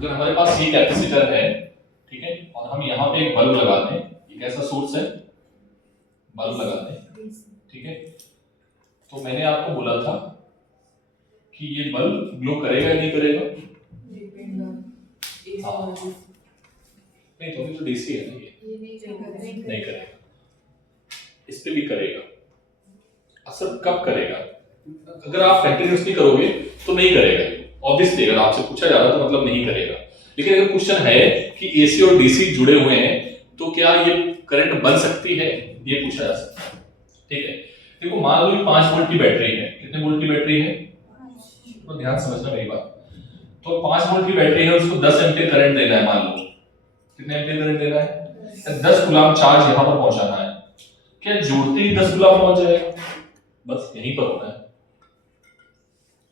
अगर हमारे पास ये कैपेसिटर है, ठीक है, और हम यहाँ पे एक बल्ब लगाते हैं, ये कैसा सोर्स है, बल्ब लगाते हैं, ठीक है, तो मैंने आपको बोला था कि ये बल्ब ग्लो करेगा या नहीं करेगा? हाँ, नहीं तो अभी तो डीसी है ना, ये नहीं करेगा, इस पे भी करेगा। असल कब करेगा? अगर आप कंटिन्यूसली करोगे तो नहीं करेगा, ऑब्वियसली अगर आपसे पूछा जा रहा तो मतलब नहीं करेगा। लेकिन अगर क्वेश्चन है कि एसी और डीसी जुड़े हुए हैं तो क्या ये करंट बन सकती है, ये पूछा जा सकता है, ठीक है। देखो मान लो 5 वोल्ट की बैटरी है, कितने वोल्ट की बैटरी है, तो ध्यान समझना मेरी बात। तो 5 वोल्ट की बैटरी है, उसको 10 एम्पीयर करंट देना है, मान लो कितने एम्पीयर करंट देना है, 10 कूलम चार्ज यहां पर पहुंचाना है। क्या जोड़ते ही 10 कूलम पहुंच जाएगा? बस यहीं पर होना है,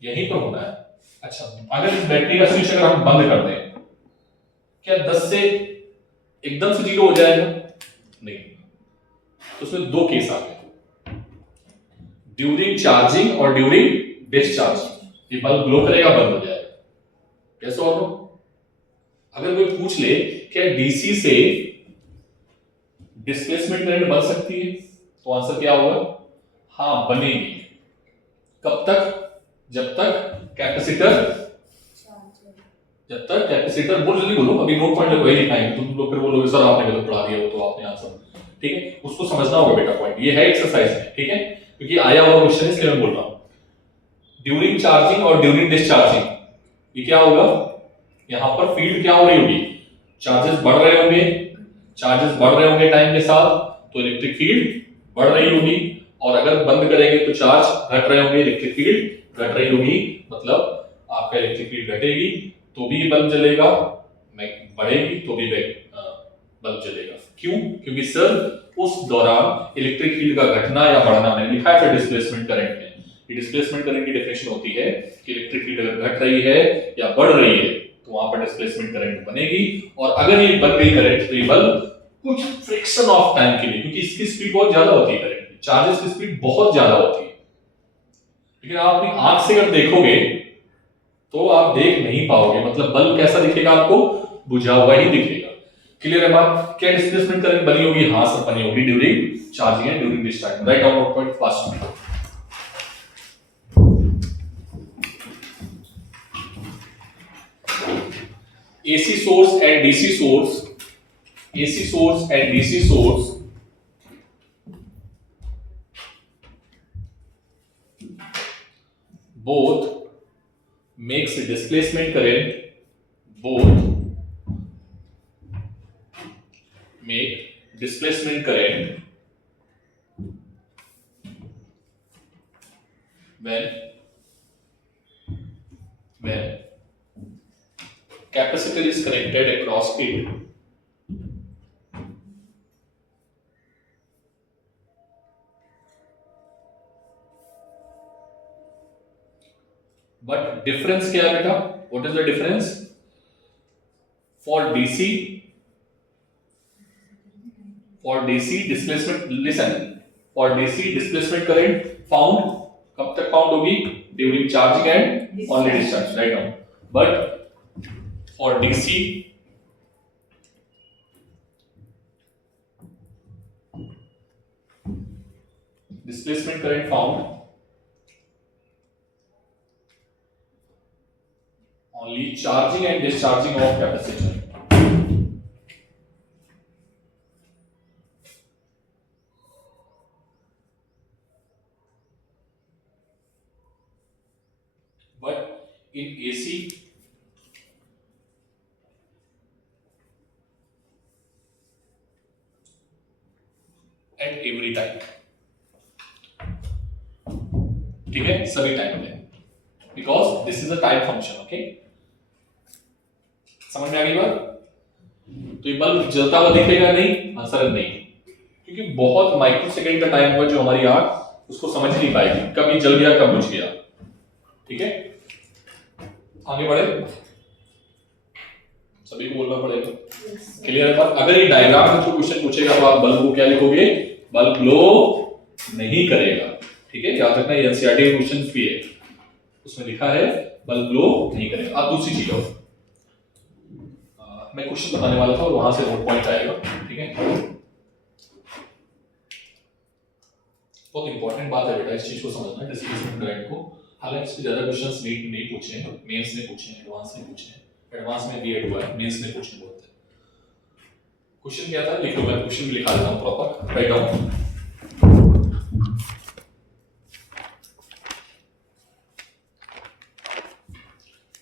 यहीं पर होना है। अच्छा, अगर इस बैटरी का स्विच अगर हम बंद कर दें, क्या 10 से एकदम से 0 हो जाएगा? नहीं, तो उसमें दो केस आ गए, ड्यूरिंग चार्जिंग और ड्यूरिंग डिस्चार्जिंग। ये बल्ब ग्लो करेगा, बंद हो जाएगा, कैसे हो? अगर कोई पूछ ले क्या डीसी से डिस्प्लेसमेंट करंट बन सकती है, तो आंसर क्या होगा? हाँ, बनेगी। कब तक? जब तक कैपेसिटर बोल, जल्दी बोलो, अभी नोट पॉइंट वही लिखाएंगे, तुम लोग फिर बोलोगे सर आपने गलत पढ़ा दिया, वो तो आपने आंसर, ठीक है, उसको समझना होगा बेटा पॉइंट, ये है एक्सरसाइज में, ठीक है, क्योंकि आया हुआ क्वेश्चन इसलिए मैं बोल रहा हूं। ड्यूरिंग चार्जिंग और ड्यूरिंग डिस्चार्जिंग, ये क्या होगा, यहां पर फील्ड क्या हो रही होगी, चार्जेस बढ़ रहे होंगे, चार्जेस बढ़ रहे होंगे टाइम के साथ, तो इलेक्ट्रिक फील्ड बढ़ रही होगी, और अगर बंद करेंगे तो चार्ज घट रहे होंगे, इलेक्ट्रिक फील्ड घट रही होगी, मतलब आपका इलेक्ट्रिक फील्ड घटेगी तो भी बल्ब जलेगा, बढ़ेगी तो भी बल्ब जलेगा। क्यों? क्योंकि सर उस दौरान इलेक्ट्रिक फील्ड का घटना या बढ़ना, मैंने लिखा है डिस्प्लेसमेंट करंट में, ये डिस्प्लेसमेंट करंट की डेफिनेशन होती है कि इलेक्ट्रिक फील्ड अगर घट रही है या बढ़ रही है तो वहां पर डिस्प्लेसमेंट करंट बनेगी, और अगर ये बन गई करंट तो ये बल्ब कुछ फ्रिक्शन ऑफ टाइम के लिए, क्योंकि इसकी स्पीड बहुत ज्यादा होती है, करंट की, चार्जेस की स्पीड बहुत ज्यादा होती है, लेकिन आप अपनी आंख से अगर देखोगे तो आप देख नहीं पाओगे, मतलब बल्ब कैसा दिखेगा आपको, बुझा हुआ ही दिखेगा। क्लियर है बात? क्या डिस्प्लेसमेंट करंट बनी होगी? हाँ सर बनी होगी, during charging and during discharging. Write down note point fast. AC source and DC source, AC source and DC source both makes displacement current, both make displacement current when capacitor is connected across it, but difference क्या है बेटा? What is the difference? For DC displacement, listen, for DC displacement current found कब तक found होगी? During charging and only discharge, right now. But for DC displacement current found only charging and discharging of capacitor, but in AC at every time, ठीक है, सभी time में, because this is a time function, okay, समझ में आ गई बात? तो ये बल्ब जलता हुआ दिखेगा नहीं? आंसर नहीं, क्योंकि बहुत माइक्रो सेकंड का टाइम होगा जो हमारी आंख उसको समझ नहीं पाएगी, कब ये जल गया कब बुझ गया, ठीक है। आगे बढ़े, सभी को बोलना पड़ेगा, क्लियर है बात? अगर ये डायग्राम में क्वेश्चन पूछेगा तो आप बल्ब को क्या लिखोगे? बल्ब ग्लो नहीं करेगा, ठीक है, याद रखना, ये एनसीईआरटी क्वेश्चन भी है, उसमें लिखा है बल्ब ग्लो नहीं करेगा। अब दूसरी चीज और, मैं क्वेश्चन बताने वाला था और वहां से नोट पॉइंट आएगा, ठीक है। बहुत इंपॉर्टेंट बात है बेटा, इस चीज को समझना, डिस्प्लेसमेंट करंट को। हालांकि इससे ज्यादा क्वेश्चंस नहीं पूछे हैं, मेंस ने पूछे हैं, एडवांस ने पूछे हैं, एडवांस में भी हुआ है, मेंस ने पूछे बहुत है। क्वेश्चन क्या था, लिखो, मैं क्वेश्चन भी लिखा देता हूं proper, write down.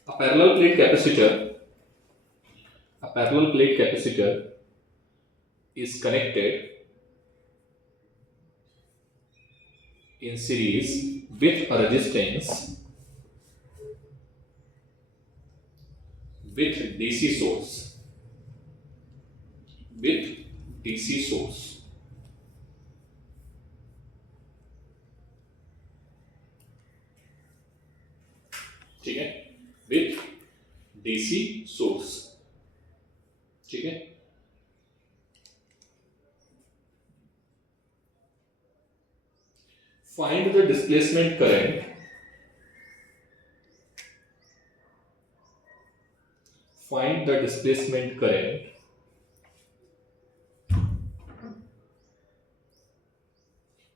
A parallel plate capacitor is connected in series with a resistance with DC source, ठीक है, with DC source, ठीक है। Find the displacement current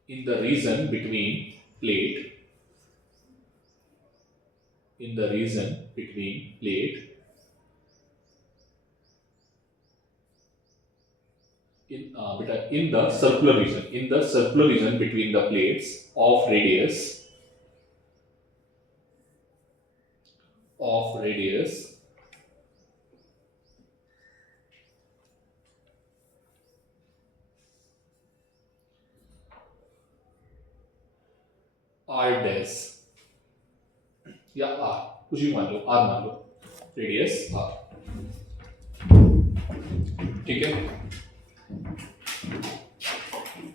in the region between plate in the circular region between the plates of radius r dash या r, कुछ भी मान लो, r मान लो, radius r, ठीक है।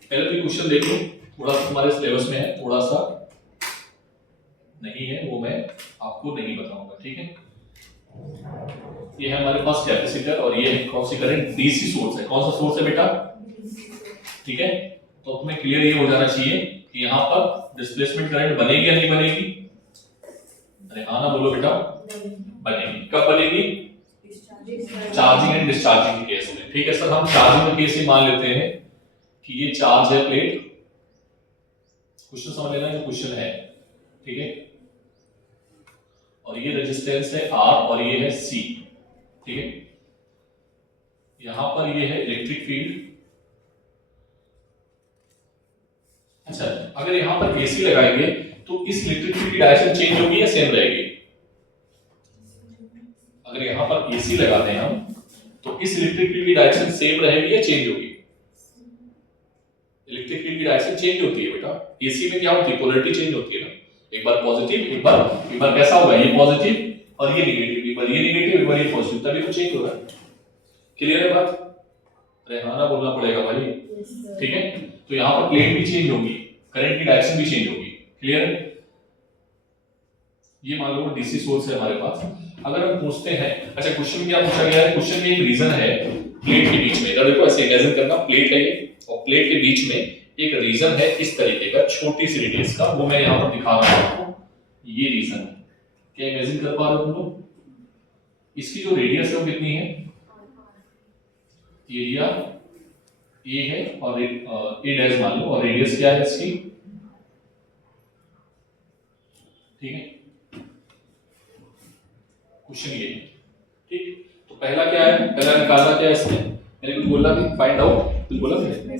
पहले तो क्वेश्चन देख लो, थोड़ा सा तुम्हारे सिलेबस में है, थोड़ा सा नहीं है, वो मैं आपको नहीं बताऊंगा, ठीक है। ये है हमारे पास कैपेसिटर और ये कौन सी करंट, डीसी सोर्स है। कौन सा सोर्स है बेटा, ठीक है। तो तुम्हें क्लियर ये हो जाना चाहिए कि यहाँ पर डिस्प्लेसमेंट करंट बनेगी या नहीं बनेगी। अरे हाँ ना बोलो बेटा, बनेगी। कब बनेगी, चार्जिंग एंड डिस्चार्जिंग के केस में, ठीक है सर। हम चार्जिंग के केस में मान लेते हैं कि ये चार्ज है प्लेट, क्वेश्चन समझ लेना, ये क्वेश्चन है, ठीक है। और ये रेजिस्टेंस है R और ये है C, ठीक है। यहां पर ये है इलेक्ट्रिक फील्ड। अच्छा, अगर यहां पर AC लगाएंगे तो इस इलेक्ट्रिक फील्ड की डायरेक्शन चेंज होगी या सेम रहेगी। अगर यहां पर AC लगाते हैं हम तो इस इलेक्ट्रिक फील्ड की डायरेक्शन सेम रहेगी या चेंज होगी। इलेक्ट्रिक फील्ड की डायरेक्शन चेंज होती है बेटा, AC में क्या होती है, पोलैरिटी चेंज होती है ना, एक बार पॉजिटिव, एक बार कैसा होगा, ये पॉजिटिव और ये नेगेटिव, एक बार ये नेगेटिव, एक बार ये पॉजिटिव, तभी तो चेंज होगा। क्लियर है बात, अरे हाँ ना बोलना पड़ेगा भाई, ठीक है। तो यहाँ पर प्लेट भी चेंज होगी, करंट की डायरेक्शन भी चेंज होगी, क्लियर है। ये मान लो डीसी सोर्स है हमारे पास। अगर हम पूछते हैं, अच्छा क्वेश्चन में क्या पूछा गया है, क्वेश्चन में एक रीजन है प्लेट के बीच में, इधर देखो ऐसे इमेजिन करना, प्लेट है ये और प्लेट के बीच में एक रीजन है इस तरीके का, छोटी सी रेडियस का, वो मैं यहाँ पर दिखा रहा हूँ आपको, ये रीजन है। क्या इमेजिन कर पा रहे हो तुम लोग, इसकी जो रेडियस है वो कितनी है, एरिया ए है और ए डैश मान लो, और रेडियस क्या है इसकी, ठीक है। क्वेश्चन ये है, ठीक। तो पहला क्या है, पहला निकालना क्या है इसमें, मैंने कुछ बोला कि फाइंड आउट, कुछ बोला मैंने,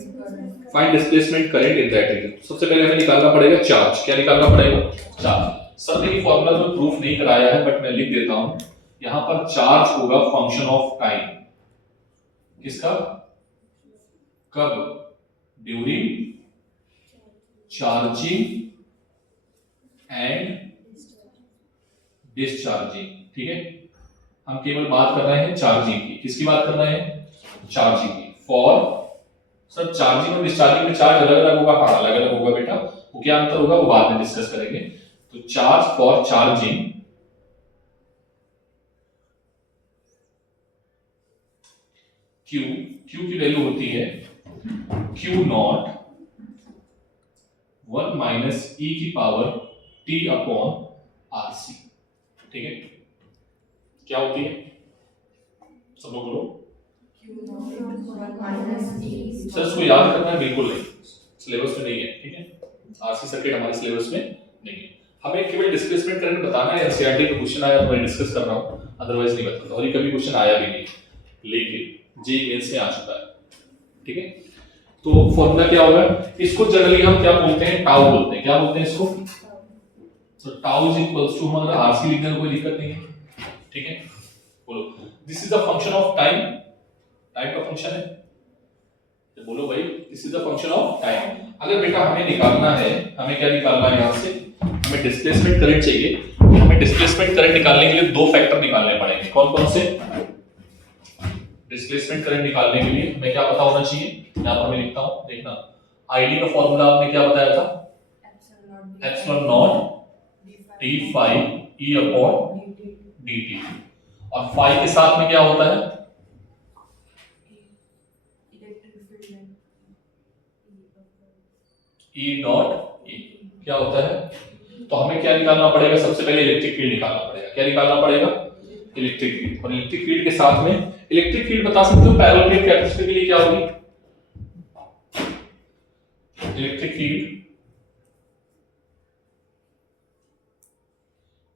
find displacement current in that region. सबसे पहले हमें निकालना पड़ेगा चार्ज। क्या निकालना पड़ेगा, चार्ज। सर ने ये फॉर्मूला तो प्रूफ नहीं कराया है बट मैं लिख देता हूं, यहां पर चार्ज होगा फंक्शन ऑफ टाइम। किसका, कब, ड्यूरिंग चार्जिंग एंड डिस्चार्जिंग, ठीक है। हम केवल बात कर रहे हैं चार्जिंग की, किसकी बात कर रहे हैं, चार्जिंग की। फॉर सर चार्जिंग और डिस्चार्जिंग में चार्ज अलग अलग होगा, हाँ अलग अलग होगा बेटा, वो क्या अंतर होगा वो बाद में डिस्कस करेंगे। तो चार्ज फॉर चार्जिंग Q की वैल्यू होती है Q नॉट 1 माइनस e की पावर t अपॉन RC, ठीक है। क्या होती है सब लोग बोलो। -1 सर इसको याद करना है बिल्कुल नहीं, सिलेबस में नहीं है, ठीक है। आरसी सर्किट हमारे सिलेबस में नहीं है। हमें केवल डिस्प्लेसमेंट करंट बताना है। एनसीईआरटी का क्वेश्चन आया तो मैं डिस्कस कर रहा हूं, अदरवाइज नहीं बताता। और ये कभी क्वेश्चन आया भी नहीं, लेकिन जी मेंस में आ चुका है, ठीक है। तो फॉर्मूला क्या होगा, इसको जनरली हम क्या बोलते हैं, टाउ बोलते हैं। क्या बोलते हैं इसको? तो टाउ इज इक्वल्स टू, हम अगर आरसी लिखने में कोई दिक्कत नहीं है, ठीक है। बोलो, this is the function of time. Time का फंक्शन है, तो बोलो भाई this is the function of time. अगर बेटा हमें निकालना है, हमें क्या निकालना है, यहां से हमें डिस्प्लेसमेंट करंट चाहिए। तो हमें डिस्प्लेसमेंट करंट निकालने के लिए दो फैक्टर निकालने पड़ेंगे। कौन कौन से? डिस्प्लेसमेंट करंट निकालने के लिए हमें क्या पता होना चाहिए, यहां पर मैं लिखता हूं, देखना। आईडी का फॉर्मूला आपने क्या बताया था? Epsilon naught D phi E upon dt। और फाई के साथ में क्या होता है? E dot E. क्या होता है? तो हमें क्या निकालना पड़ेगा? सबसे पहले इलेक्ट्रिक फील्ड निकालना पड़ेगा। क्या निकालना पड़ेगा? Electric field. और इलेक्ट्रिक फील्ड के साथ में इलेक्ट्रिक फील्ड बता सकते हो पैरेलल प्लेट कैपेसिटर के लिए क्या होगी? Electric field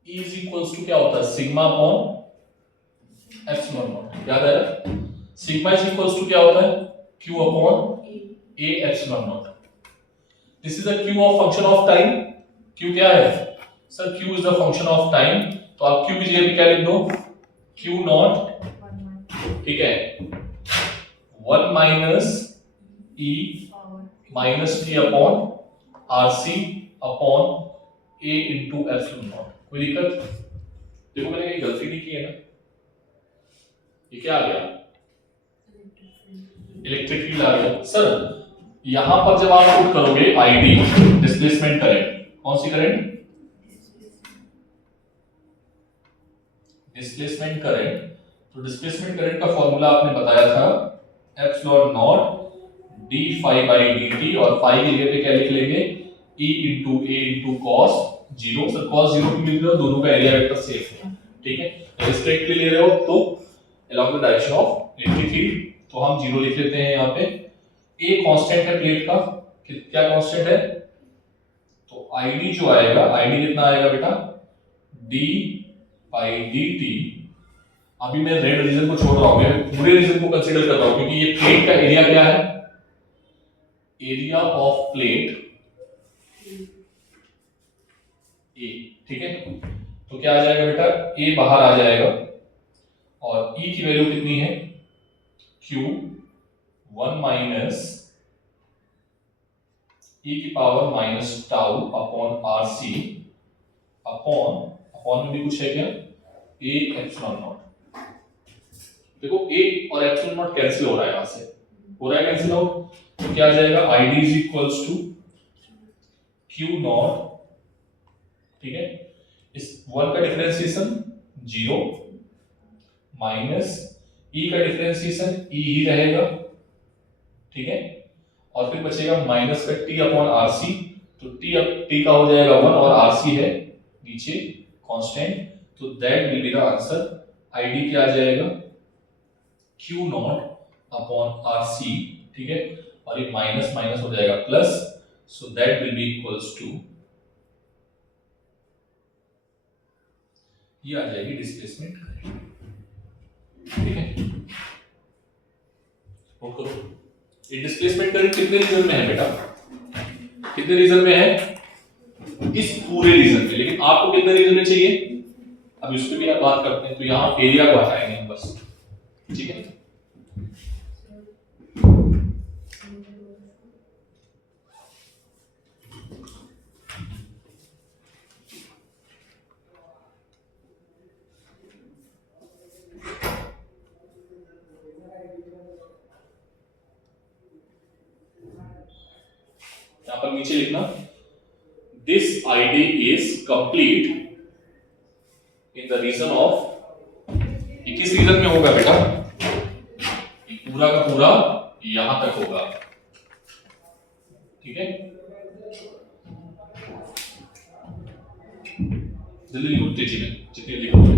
E is equals to क्या होता है? Sigma upon epsilon not. याद है? सिग्मा इज इक्वल्स टू क्या होता है? Q upon A epsilon not. This is the Q of function of time. Q क्या है sir? Q is the function of time. तो आप Q की जगह पे क्या लिख दो? Q नॉट, ठीक है, 1 minus E minus T upon RC upon A into epsilon not. कोई दिक्कत? देखो मैंने कहीं गलती नहीं की है ना? ये क्या आ गया? इलेक्ट्रिक फील्ड आ गया। सर यहां पर जब आप पुट करोगे आईडी, डिस्प्लेसमेंट करंट, कौन सी करंट? Displacement current. तो डिस्प्लेसमेंट करंट का फॉर्मूला आपने बताया था epsilon naught D phi by dt। और फाई की जगह पे क्या लिख लेंगे? E into A into cos zero. Sir cos zero क्यों लिख रहे हो? दोनों का एरिया वेक्टर सेम है, ठीक है। स्ट्रेटली ले रहे हो तो along the direction of electric field, तो हम जीरो लिख लेते हैं यहाँ पे। ए कांस्टेंट है प्लेट का, क्या कांस्टेंट है? तो आईडी जो आएगा, आईडी कितना आएगा बेटा? D by dt। अभी मैं रेड रीजन को छोड़ रहा हूं, मैं पूरे रीजन को कंसीडर कर रहा हूं, क्योंकि ये प्लेट का एरिया क्या है? एरिया ऑफ प्लेट ए, ठीक है। तो क्या आ जाएगा बेटा? ए बाहर आ जाएगा और E की वैल्यू कितनी है? Q 1 माइनस E की power minus tau upon RC upon, upon में भी कुछ है क्या? A epsilon not. देखो A और एप्सिलॉन नॉट कैंसिल हो रहा है, यहां से हो रहा है कैंसिल आउट। तो क्या आ जाएगा? ID is equals to Q naught, ठीक है। इस 1 का डिफरेंशिएशन 0 माइनस E का डिफरेंशिएशन E ही रहेगा, ठीक है। और फिर बचेगा माइनस का T अपॉन RC। तो T का हो जाएगा 1 और RC है नीचे कांस्टेंट। तो that will be the answer. ID क्या आ जाएगा? Q नॉट अपॉन RC, ठीक है। और ये माइनस माइनस हो जाएगा plus, so that will be equals to, ये आ जाएगी डिस्प्लेसमेंट करंट, ठीक है। नोट करो, ये डिस्प्लेसमेंट करंट कितने रीजन में है बेटा? कितने रीजन में है? इस पूरे रीजन में। लेकिन आपको कितने रीजन में चाहिए? अब इस पे भी आप बात करते हैं। तो यहां एरिया को हटाएंगे हम बस, ठीक है। यहां पर नीचे लिखना, this ID is complete in the region of, ये किस रीजन में होगा बेटा? ये पूरा का पूरा यहां तक होगा, ठीक है। जल्दी लिखो, तेजी में जितनी लिखोगे।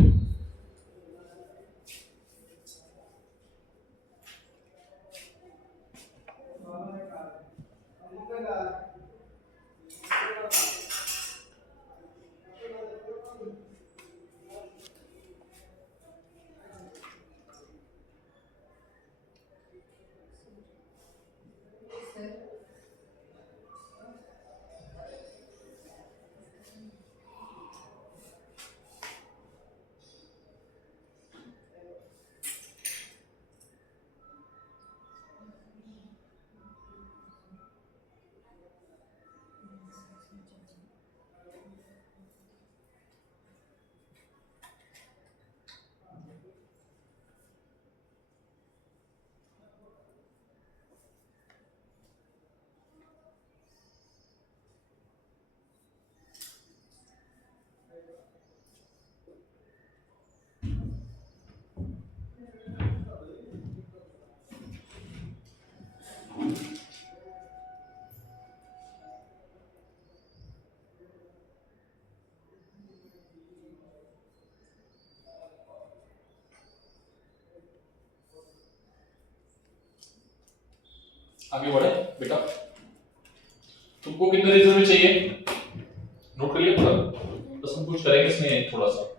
आगे बढ़े बेटा, तुमको कितने रीजन में चाहिए नोट कर लिया पूरा, बस हम कुछ करेंगे इसमें थोड़ा सा।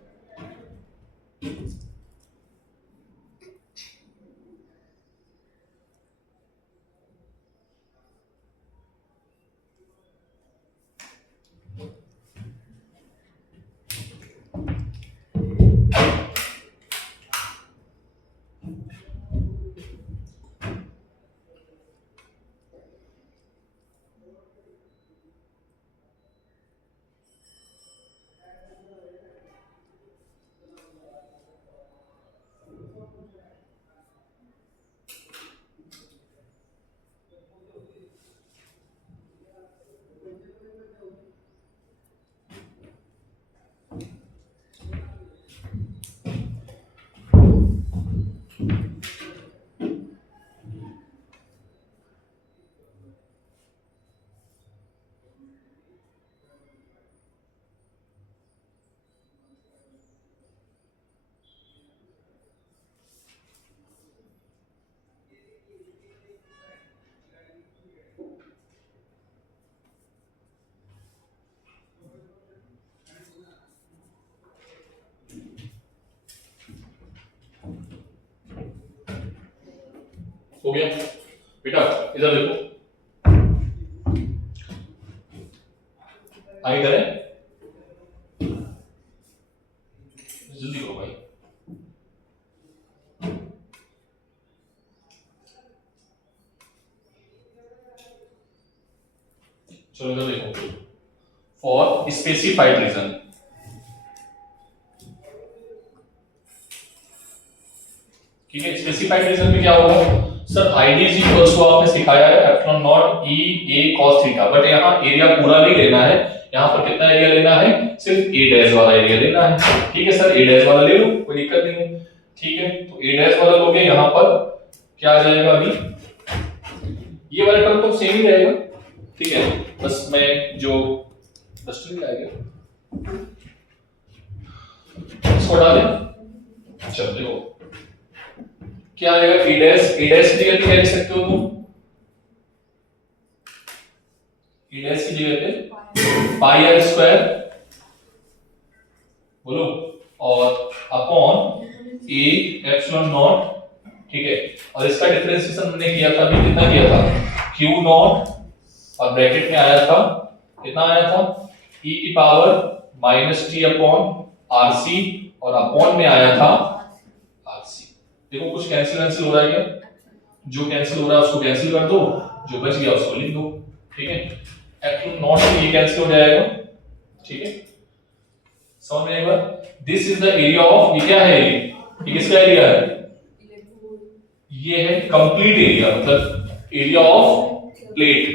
हो गया बेटा, इधर देखो, आगे करें, जल्दी करो भाई। चलो इधर देखो, फॉर स्पेसिफाइड रीजन, ठीक है, स्पेसिफाइड रीजन में क्या होगा sir, ID is equals to आपने सिखाया है epsilon naught E A cos थीटा, बट यहाँ एरिया पूरा नहीं लेना है, यहाँ पर कितना एरिया लेना है, सिर्फ ए डैश वाला एरिया लेना है, ठीक है सर, ए डैश वाला ले लो, कोई दिक्कत नहीं है, ठीक है, तो ए डैश वाला लोगे, यहाँ पर क्या आ जाएगा, अभी ये वाला टर्म तो सेम ही रहेगा, ठीक है, बस मैं जो डस्टबिन लाएगा इसको हटा दें। चलो देखो क्या आएगा, ए डैश की जगह पे क्या लिख सकते हो तुम, ए डैश की जगह पे पाई आर स्क्वायर बोलो और अपॉन ए एप्सिलॉन नॉट, ठीक है, और इसका डिफरेंशिएशन हमने किया था, अभी कितना किया था, क्यू नॉट और ब्रैकेट में आया था, कितना आया था, e की power minus T upon RC और अपॉन में आया था आरसी। देखो कुछ कैंसिल हो रहा है क्या, जो कैंसिल हो रहा है उसको कैंसिल कर दो, जो बच गया उसको लिख दो, ठीक है, एप्सिलॉन नॉट से ये कैंसिल हो जाएगा, ठीक है, समझ में आएगा। This is the area of, ये क्या है, ये किसका एरिया है, ये है कंप्लीट एरिया, मतलब area of plate,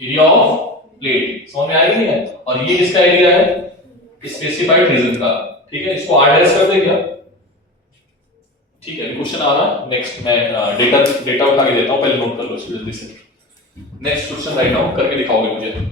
area of plate, समझ में आएगी नहीं है, और ये इसका एरिया है स्पेसिफाइड रीजन का, ठीक है, इसको आर डैश कर दे क्या, ठीक है, क्वेश्चन आ रहा, नेक्स्ट मैं डेटा उठा के देता हूं, पहले नोट कर लो इसको जल्दी से, नेक्स्ट क्वेश्चन राइट नाउ करके दिखाओगे मुझे।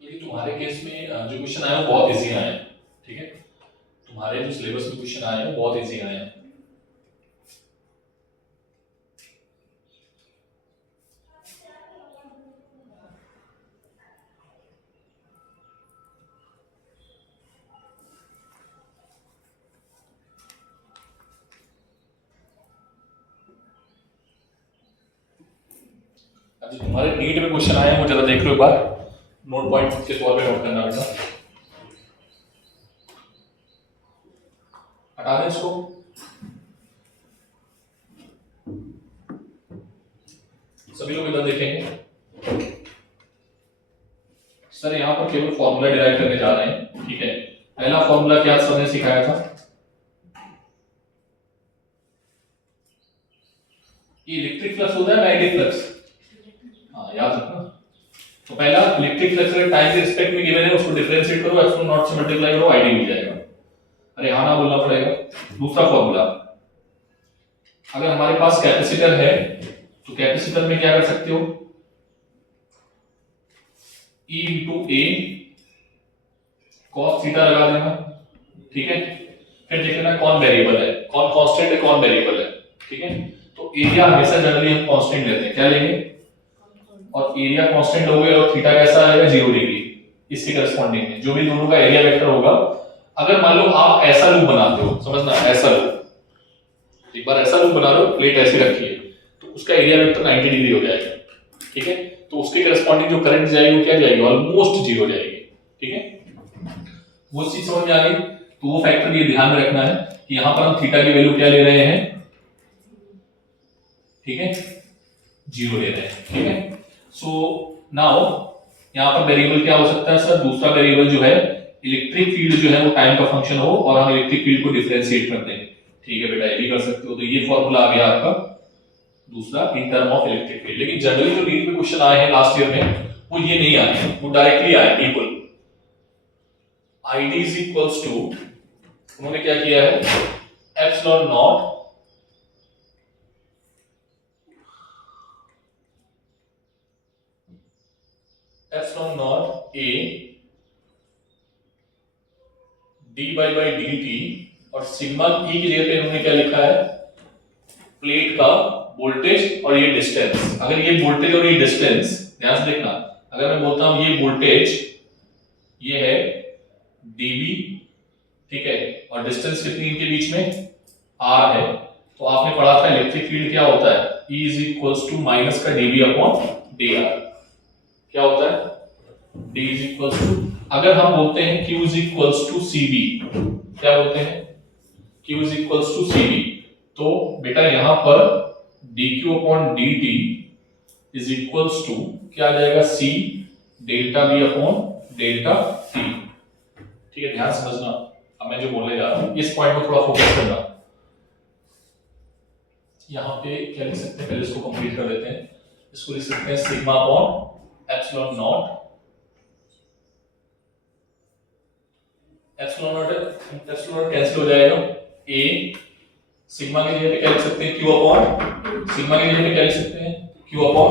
लेकिन तुम्हारे केस में जो क्वेश्चन आया वो बहुत इजी आया है, ठीक है, तुम्हारे जो सिलेबस में क्वेश्चन आए हैं बहुत इजी आए हैं। अब जो तुम्हारे नीट में क्वेश्चन आए हैं वो जरा देख लो एक बार, नोट पॉइंट के तौर पे नोट करना बेटा। हटा दें इसको। सभी लोग इधर देखेंगे। सर यहाँ पर केवल फॉर्मूला डिराइव करने जा रहे हैं, ठीक है। पहला फॉर्मूला क्या सर ने सिखाया था? इलेक्ट्रिक फ्लक्स होता है मैग्नेटिक फ्लक्स, हाँ याद रखना। तो पहला इलेक्ट्रिक फ्लक्स अगर टाइम के रिस्पेक्ट में गिवन है उसको डिफरेंशिएट करो, एप्सिलॉन नॉट से मल्टीप्लाई करो, आईडी मिल जाएगा। अरे हाँ ना बोलना पड़ेगा। दूसरा फॉर्मूला, अगर हमारे पास कैपेसिटर है तो कैपेसिटर में क्या कर सकते हो, E इंटू ए कॉस थीटा लगा देना, ठीक है। फिर देख लेना कौन वेरिएबल है, कौन कांस्टेंट है, कौन वेरिएबल है, ठीक है। तो एरिया हमेशा जनरली हम कांस्टेंट लेते हैं, क्या लेंगे, और एरिया कांस्टेंट लोगे और थीटा कैसा आएगा 0 डिग्री, इसके करस्पॉन्डिंग में जो भी दोनों का एरिया वेक्टर होगा। अगर मान लो आप ऐसा लूप बनाते हो, समझना ऐसा लूप, एक बार ऐसा लूप बना लो, प्लेट ऐसी रखी है तो उसका एरिया वेक्टर 90 डिग्री हो जाएगा, ठीक है। तो उसके करस्पॉन्डिंग जो करंट जाएगी वो क्या जाएगी, ऑलमोस्ट 0 जाएगी, ठीक है। वो चीज समझ में आ गई। तो वो फैक्टर ये ध्यान में रखना है कि यहां पर हम थीटा की वैल्यू क्या ले रहे हैं, ठीक है, 0 ले रहे हैं, ठीक है। सो नाउ यहां पर वेरिएबल क्या हो सकता है सर, दूसरा वेरिएबल जो है इलेक्ट्रिक फील्ड जो है वो टाइम का फंक्शन हो और हम इलेक्ट्रिक फील्ड को डिफरेंशिएट कर दें, ठीक है बेटा, ये भी कर सकते हो। तो ये फॉर्मूला आ गया आपका दूसरा in term of electric field. लेकिन जनरली जो नीट में क्वेश्चन आए हैं लास्ट ईयर में वो ये नहीं आए हैं, वो डायरेक्टली आए बिल्कुल। ID इज इक्वल्स टू, उन्होंने क्या किया है, epsilon not A dy by dt और सिग्मा E की जगह पे इन्होंने क्या लिखा है, प्लेट का वोल्टेज और ये डिस्टेंस। अगर ये वोल्टेज और ये डिस्टेंस ध्यान से देखना, अगर मैं बोलता हूं ये वोल्टेज ये है dB, ठीक है, और डिस्टेंस कितनी इनके बीच में r है, तो आपने पढ़ा था इलेक्ट्रिक फील्ड क्या होता है, E is equals to minus का dB अपॉन dr, क्या होता है, D इज इक्वल्स टू, अगर हम बोलते हैं Q is equals to CB, क्या बोलते हैं, Q is equals to CB, तो बेटा यहां पर dq upon dt is equals to क्या आ जाएगा, C delta B upon delta T, ठीक है। ध्यान समझना, अब मैं जो बोलने जा रहा हूं इस पॉइंट को थोड़ा फोकस करना। यहां पे क्या लिख सकते हैं, पहले इसको कंप्लीट कर देते हैं। इसको लिख सकते हैं sigma upon epsilon not, epsilon not cancel हो जाएगा, a सिग्मा की जगह पे क्या लिख सकते हैं, q अपॉन, सिग्मा की जगह पे क्या लिख सकते हैं, q अपॉन,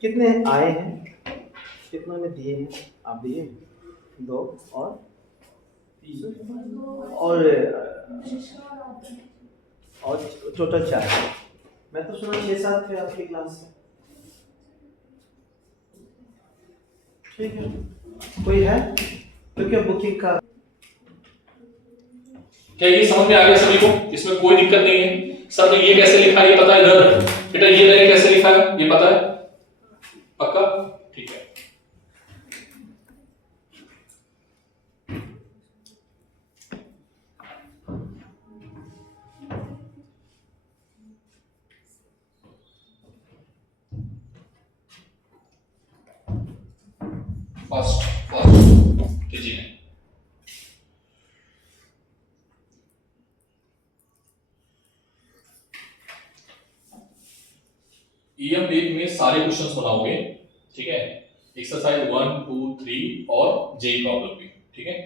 कितने आए हैं, कितनों ने दिए हैं, आप दिए 2 और 3 और टोटल 4। मैं तो सुना 6-7 थे आपकी क्लास से, ठीक है। कोई है तो क्या बुकिंग का, क्या ये समझ में आ गया सभी को, इसमें कोई दिक्कत नहीं है। सर तो ये कैसे लिखा है ये पता है, इधर बेटा ये मैंने कैसे लिखा है ये पता है, पक्का, ठीक है। फर्स्ट तेजी में EM वेग में सारे क्वेश्चंस बनाओगे, ठीक है, एक्सरसाइज 1, 2, 3 और जेई प्रॉब्लम भी, ठीक है।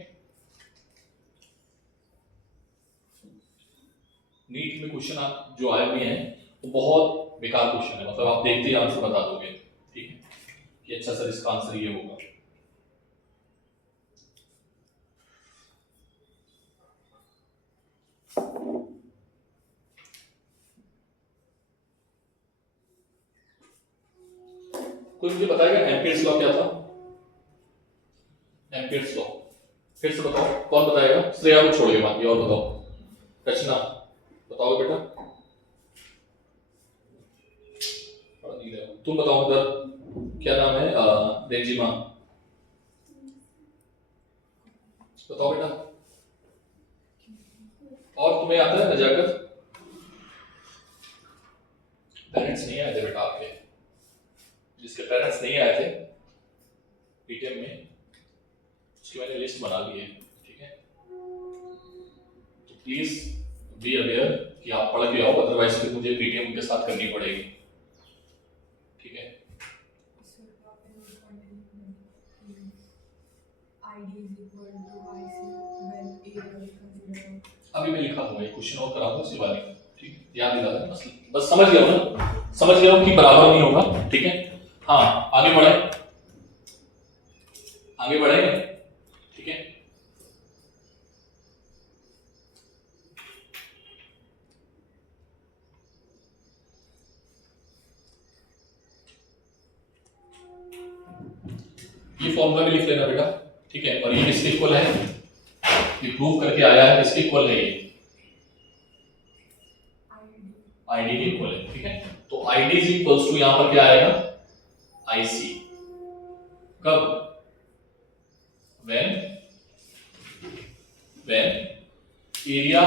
नीट में क्वेश्चन आप जो आए हुए हैं वो बहुत बेकार क्वेश्चन है, मतलब आप देखते ही आंसर बता दोगे, ठीक है, कि अच्छा सर इसका आंसर ये होगा। कोई मुझे बताएगा एम्पियर्स लॉ क्या था, एम्पियर्स लॉ फिर से बताओ, कौन बताएगा, श्रेया को छोड़ के बाकी और बताओ। रचना बताओ बेटा। तुम बताओ उधर क्या नाम है? रेजिमा बताओ बेटा। और तुम्हें आता है नजाकत? पेरेंट्स नहीं आए थे बेटा आपके, जिसके पेरेंट्स नहीं आए थे पीटीएम में, उसकी मैंने लिस्ट बना ली है, ठीक है? तो प्लीज बी अवेयर कि आप पढ़ के आओ, अदरवाइज फिर मुझे पीटीएम के साथ करनी पड़ेगी, ठीक है? अभी मैं लिखा हुआ है क्वेश्चन और कराऊंगा इसी वाले, ठीक है? याद दिला देना, बस समझ गया हो ना? समझ गया हो कि बराबर नहीं होगा, ठीक है? हाँ आगे बढ़े, आगे बढ़ेंगे, ठीक है? ये फॉर्मूला भी लिख लेना बेटा, ठीक है? और ये किसके इक्वल है? ये प्रूव करके आया है, किसके इक्वल है? ये आईडी के इक्वल है, ठीक है? तो आईडी इज इक्वल्स टू यहां पर क्या आएगा? आईसी। कब? when area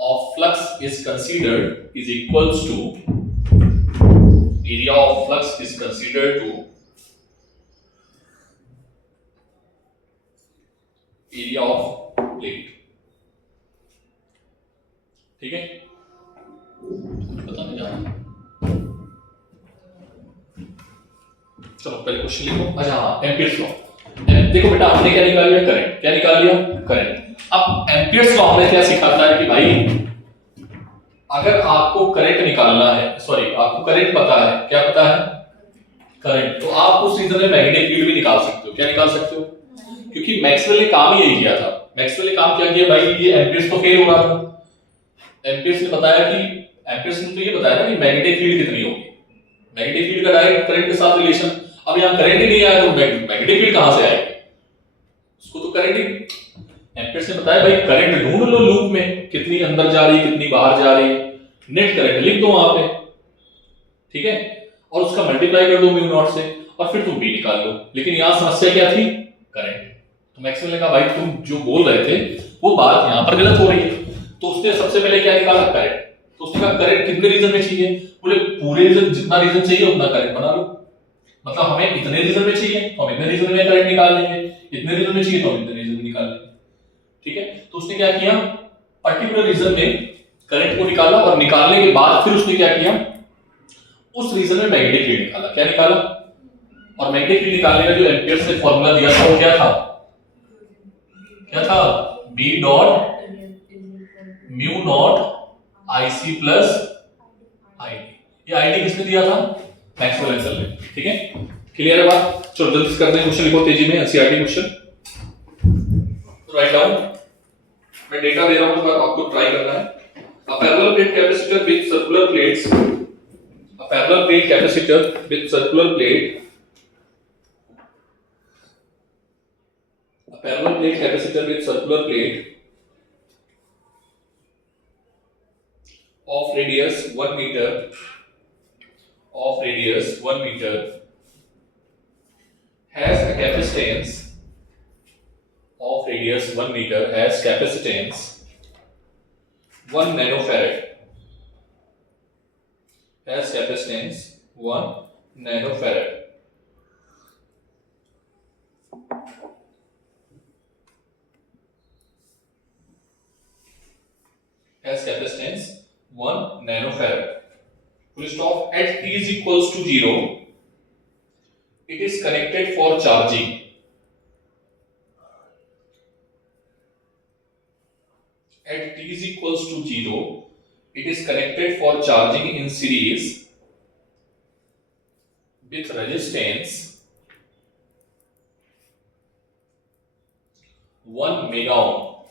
of flux is considered is equals to area of flux is considered to area of plate, ठीक है? बताने जा रहा हूं, चलो पहले क्वेश्चन लिखो। अच्छा हाँ, एम्पियर्स लॉ। देखो बेटा हमने क्या निकाल लिया? करंट। क्या निकाल लिया? करंट। अब एम्पियर्स लॉ हमें क्या सिखाता है कि भाई अगर आपको करंट निकालना है, सॉरी आपको करंट पता है, क्या पता है? करंट। तो आप उस रीजन में मैग्नेटिक फील्ड भी निकाल सकते हो। क्या निकाल सकते हो? क्योंकि मैक्सवेल ने काम ही यही किया था। मैक्सवेल ने काम क्या किया भाई? ये एम्पियर्स तो फेल हो रहा था, एम्पियर्स ने बताया कि एम्पियर्स ने तो ये बताया ना कि मैग्नेटिक फील्ड कितनी होगी, मैग्नेटिक फील्ड का डायरेक्ट करंट के साथ रिलेशन। अब यहाँ करंट ही नहीं आया तो मैग्नेटिक फील्ड कहां से आएगी? उसको तो करंट ही, एम्पियर्स ने बताया भाई करंट ढूंढ लो लूप में, कितनी अंदर जा रही है कितनी बाहर जा रही है, नेट करंट लिख दो वहां पे, ठीक है? और उसका मल्टीप्लाई कर दो म्यू नॉट से और फिर तुम बी निकाल लो। लेकिन यहाँ समस्या क्या थी? करंट। तो मैक्सवेल ने कहा भाई तुम जो बोल रहे थे वो बात यहाँ पर गलत हो रही है। तो उसने सबसे पहले क्या निकाला? करंट। तो उसने कहा करंट कितने रीजन में चाहिए? बोले पूरे रीजन, जितना रीजन चाहिए उतना करंट बना लो। मतलब हमें इतने रीजन में चाहिए तो हम इतने रीजन में करंट निकाल लेंगे, इतने रीजन में चाहिए तो हम इतने रीजन में निकाल लेंगे, ठीक है? तो उसने क्या किया? पर्टिकुलर रीजन में करंट को निकाला और निकालने के बाद फिर उसने क्या किया? उस रीजन में मैग्नेटिक फील्ड निकाला। क्या निकाला? और मैग्नेटिक फील्ड निकालने का जो एम्पियर्स ने फार्मूला दिया था वो क्या था? क्या था? B dot mu naught IC plus ID. ये आईडी किसने दिया था? मैक्सवेल एंसर ने, ठीक है? क्लियर है बात? चलो जल्दी से करते हैं, क्वेश्चन लिखो तेजी में, एनसीईआरटी क्वेश्चन राइट डाउन। मैं डेटा दे रहा हूं तो आपको ट्राई करना है। A parallel plate capacitor with circular plates, a parallel plate capacitor with circular plate, a parallel plate capacitor with circular plate of radius 1 meter, of radius 1 meter has a capacitance of radius 1 meter has capacitance 1 nanofarad, has capacitance 1 nanofarad, has capacitance 1 nanofarad. Full stop. At t is equals to 0, it is connected for charging. At t is equals to 0, it is connected for charging in series with resistance 1 mega ohm.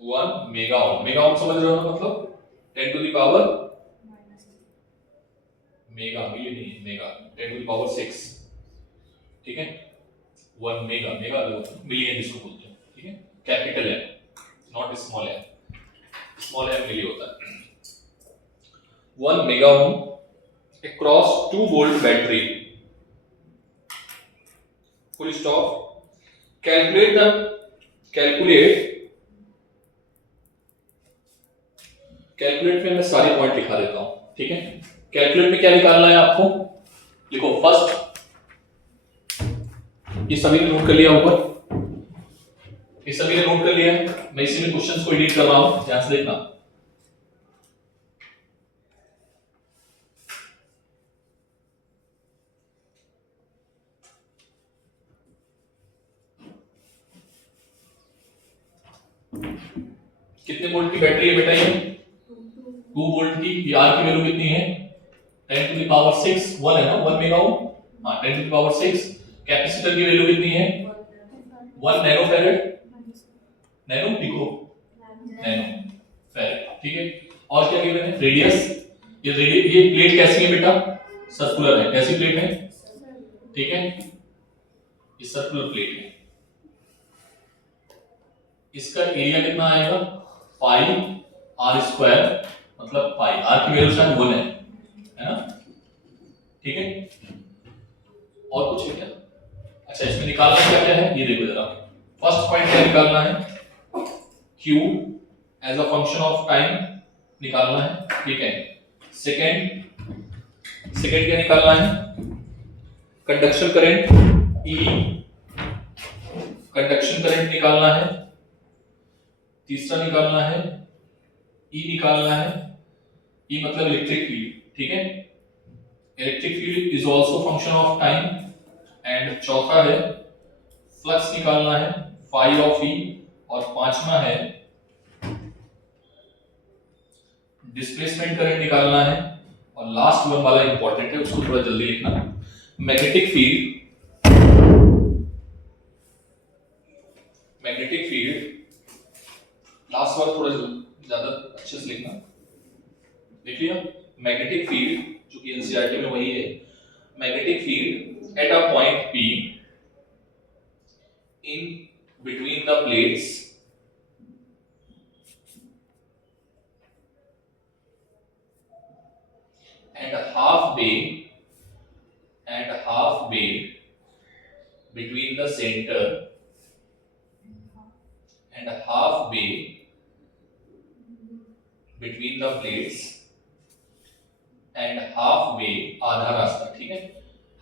1 mega ohm. Mega ohm समझ रहे हो ना? मतलब 10 to the power mega, मिली नहीं, mega 10 to the power 6, ठीक है? 1 mega, mega million जिसको बोलते हैं, ठीक है? कैपिटल है, not small M, small M के लिए होता है 1 mega ohm across 2 volt battery, full stop. Calculate में मैं सारे पॉइंट लिखा देता हूं, ठीक है। कैलकुलेट में क्या निकालना है आपको, लिखो फर्स्ट, ये सभी ने नोट कर लिया ऊपर, ये सभी ने नोट कर लिया है, मैं इसी में क्वेश्चंस को एडिट कर रहा हूं, ध्यान से देखना। कितने वोल्ट की बैटरी है बेटा, ये 2 वोल्ट की। ये आर की वैल्यू कितनी है 10 टू द पावर 6, 1 है ना, 1 मेगा ओम, हां 10 टू द पावर 6। कैपेसिटर की वैल्यू कितनी है 1 नैनो फैराड, नैनो लिखो, नैनो फैराड, ठीक है। और क्या गिवन है, रेडियस, ये प्लेट कैसी है बेटा, सर्कुलर है, कैसी प्लेट है, ठीक है, ये सर्कुलर प्लेट है। इसका एरिया कितना आएगा पाई आर स्क्वायर, मतलब पाई, आर की वैल्यू शायद 1 है ना, ठीक है। और कुछ है क्या, अच्छा इसमें निकालना क्या क्या है ये देखो जरा। फर्स्ट पॉइंट क्या निकालना है, Q as a function of time निकालना है, ठीक है। सेकंड क्या निकालना है, conduction current E, conduction current निकालना है। तीसरा निकालना है E निकालना है, E मतलब इलेक्ट्रिक फील्ड, ठीक है। Electric field is also function of time. And चौथा है फ्लक्स निकालना है, फाई ऑफ E। और पांचवा है डिस्प्लेसमेंट करंट निकालना है। और लास्ट वन वाला इंपॉर्टेंट है, उसको थोड़ा जल्दी लिखना, magnetic field, magnetic field, last वाला थोड़ा ज्यादा अच्छे से लिखना, लिख लिया। मैग्नेटिक फील्ड जो कि एनसीईआरटी में वही है, magnetic field at a point P in between the plates and halfway between the center and halfway between the plates and halfway, आधा रास्ता, ठीक है,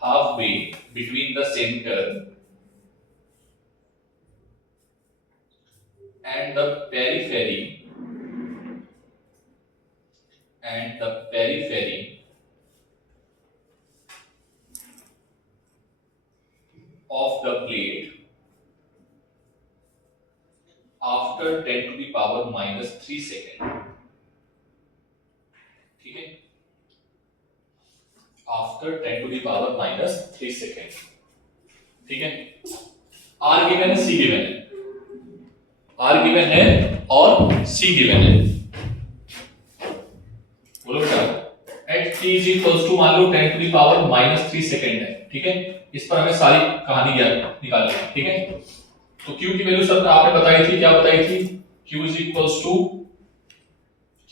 halfway between the center and the periphery of the plate after 10 to the power minus 3 second, ठीक है, after 10 to the power minus 3 second, ठीक है। R given है, C given है, R गिवन है और C गिवन है, बोलो बेटा। At t is equals to मान लो 10 to the power minus 3 second है, ठीक है। इस पर हमें सारी कहानी निकालनी है, ठीक है। तो Q की वैल्यू सर आपने बताई थी, क्या बताई थी, Q is equals to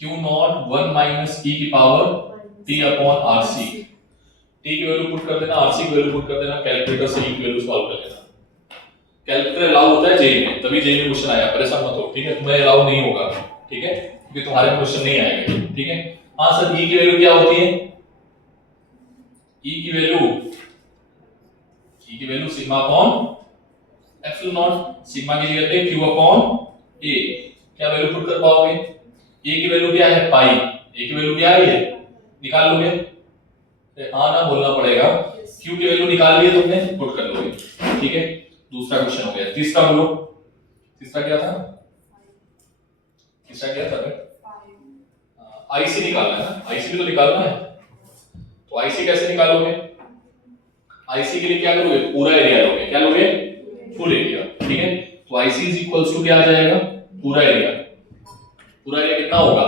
Q not 1 minus e की power t upon RC। t की वैल्यू पुट कर देना, RC की वैल्यू पुट कर देना, कैलकुलेटर से e की वैल्यू सॉल्व कर लेना। कैलकुलेटर अलाउ होता है जेई में, तभी जेई में क्वेश्चन आया, परेशान मत हो, ठीक है। तुम्हें अलाउ नहीं होगा, ठीक है, क्योंकि तुम्हारे में क्वेश्चन नहीं आएगा, ठीक है। हाँ सर, e की वैल्यू क्या होती है, e की value sigma upon epsilon not, sigma की जगह पे q अपॉन a, क्या वैल्यू पुट कर पाओगे, a की वैल्यू क्या है पाई, a की वैल्यू क्या है ये निकाल लोगे, हाँ ना बोलना पड़ेगा, q की वैल्यू निकाल लिए तुमने, पुट कर लोगे, ठीक है। दूसरा क्वेश्चन हो गया। तीसरा बोलो, तीसरा क्या था, तीसरा क्या था, आईसी निकालना है ना, आईसी भी तो निकालना है। तो आईसी कैसे निकालोगे, आईसी के लिए क्या करोगे, पूरा एरिया लोगे, क्या लोगे, फुल एरिया, ठीक है। तो आईसी इज इक्वल्स टू क्या आ जाएगा, पूरा एरिया, पूरा एरिया कितना होगा,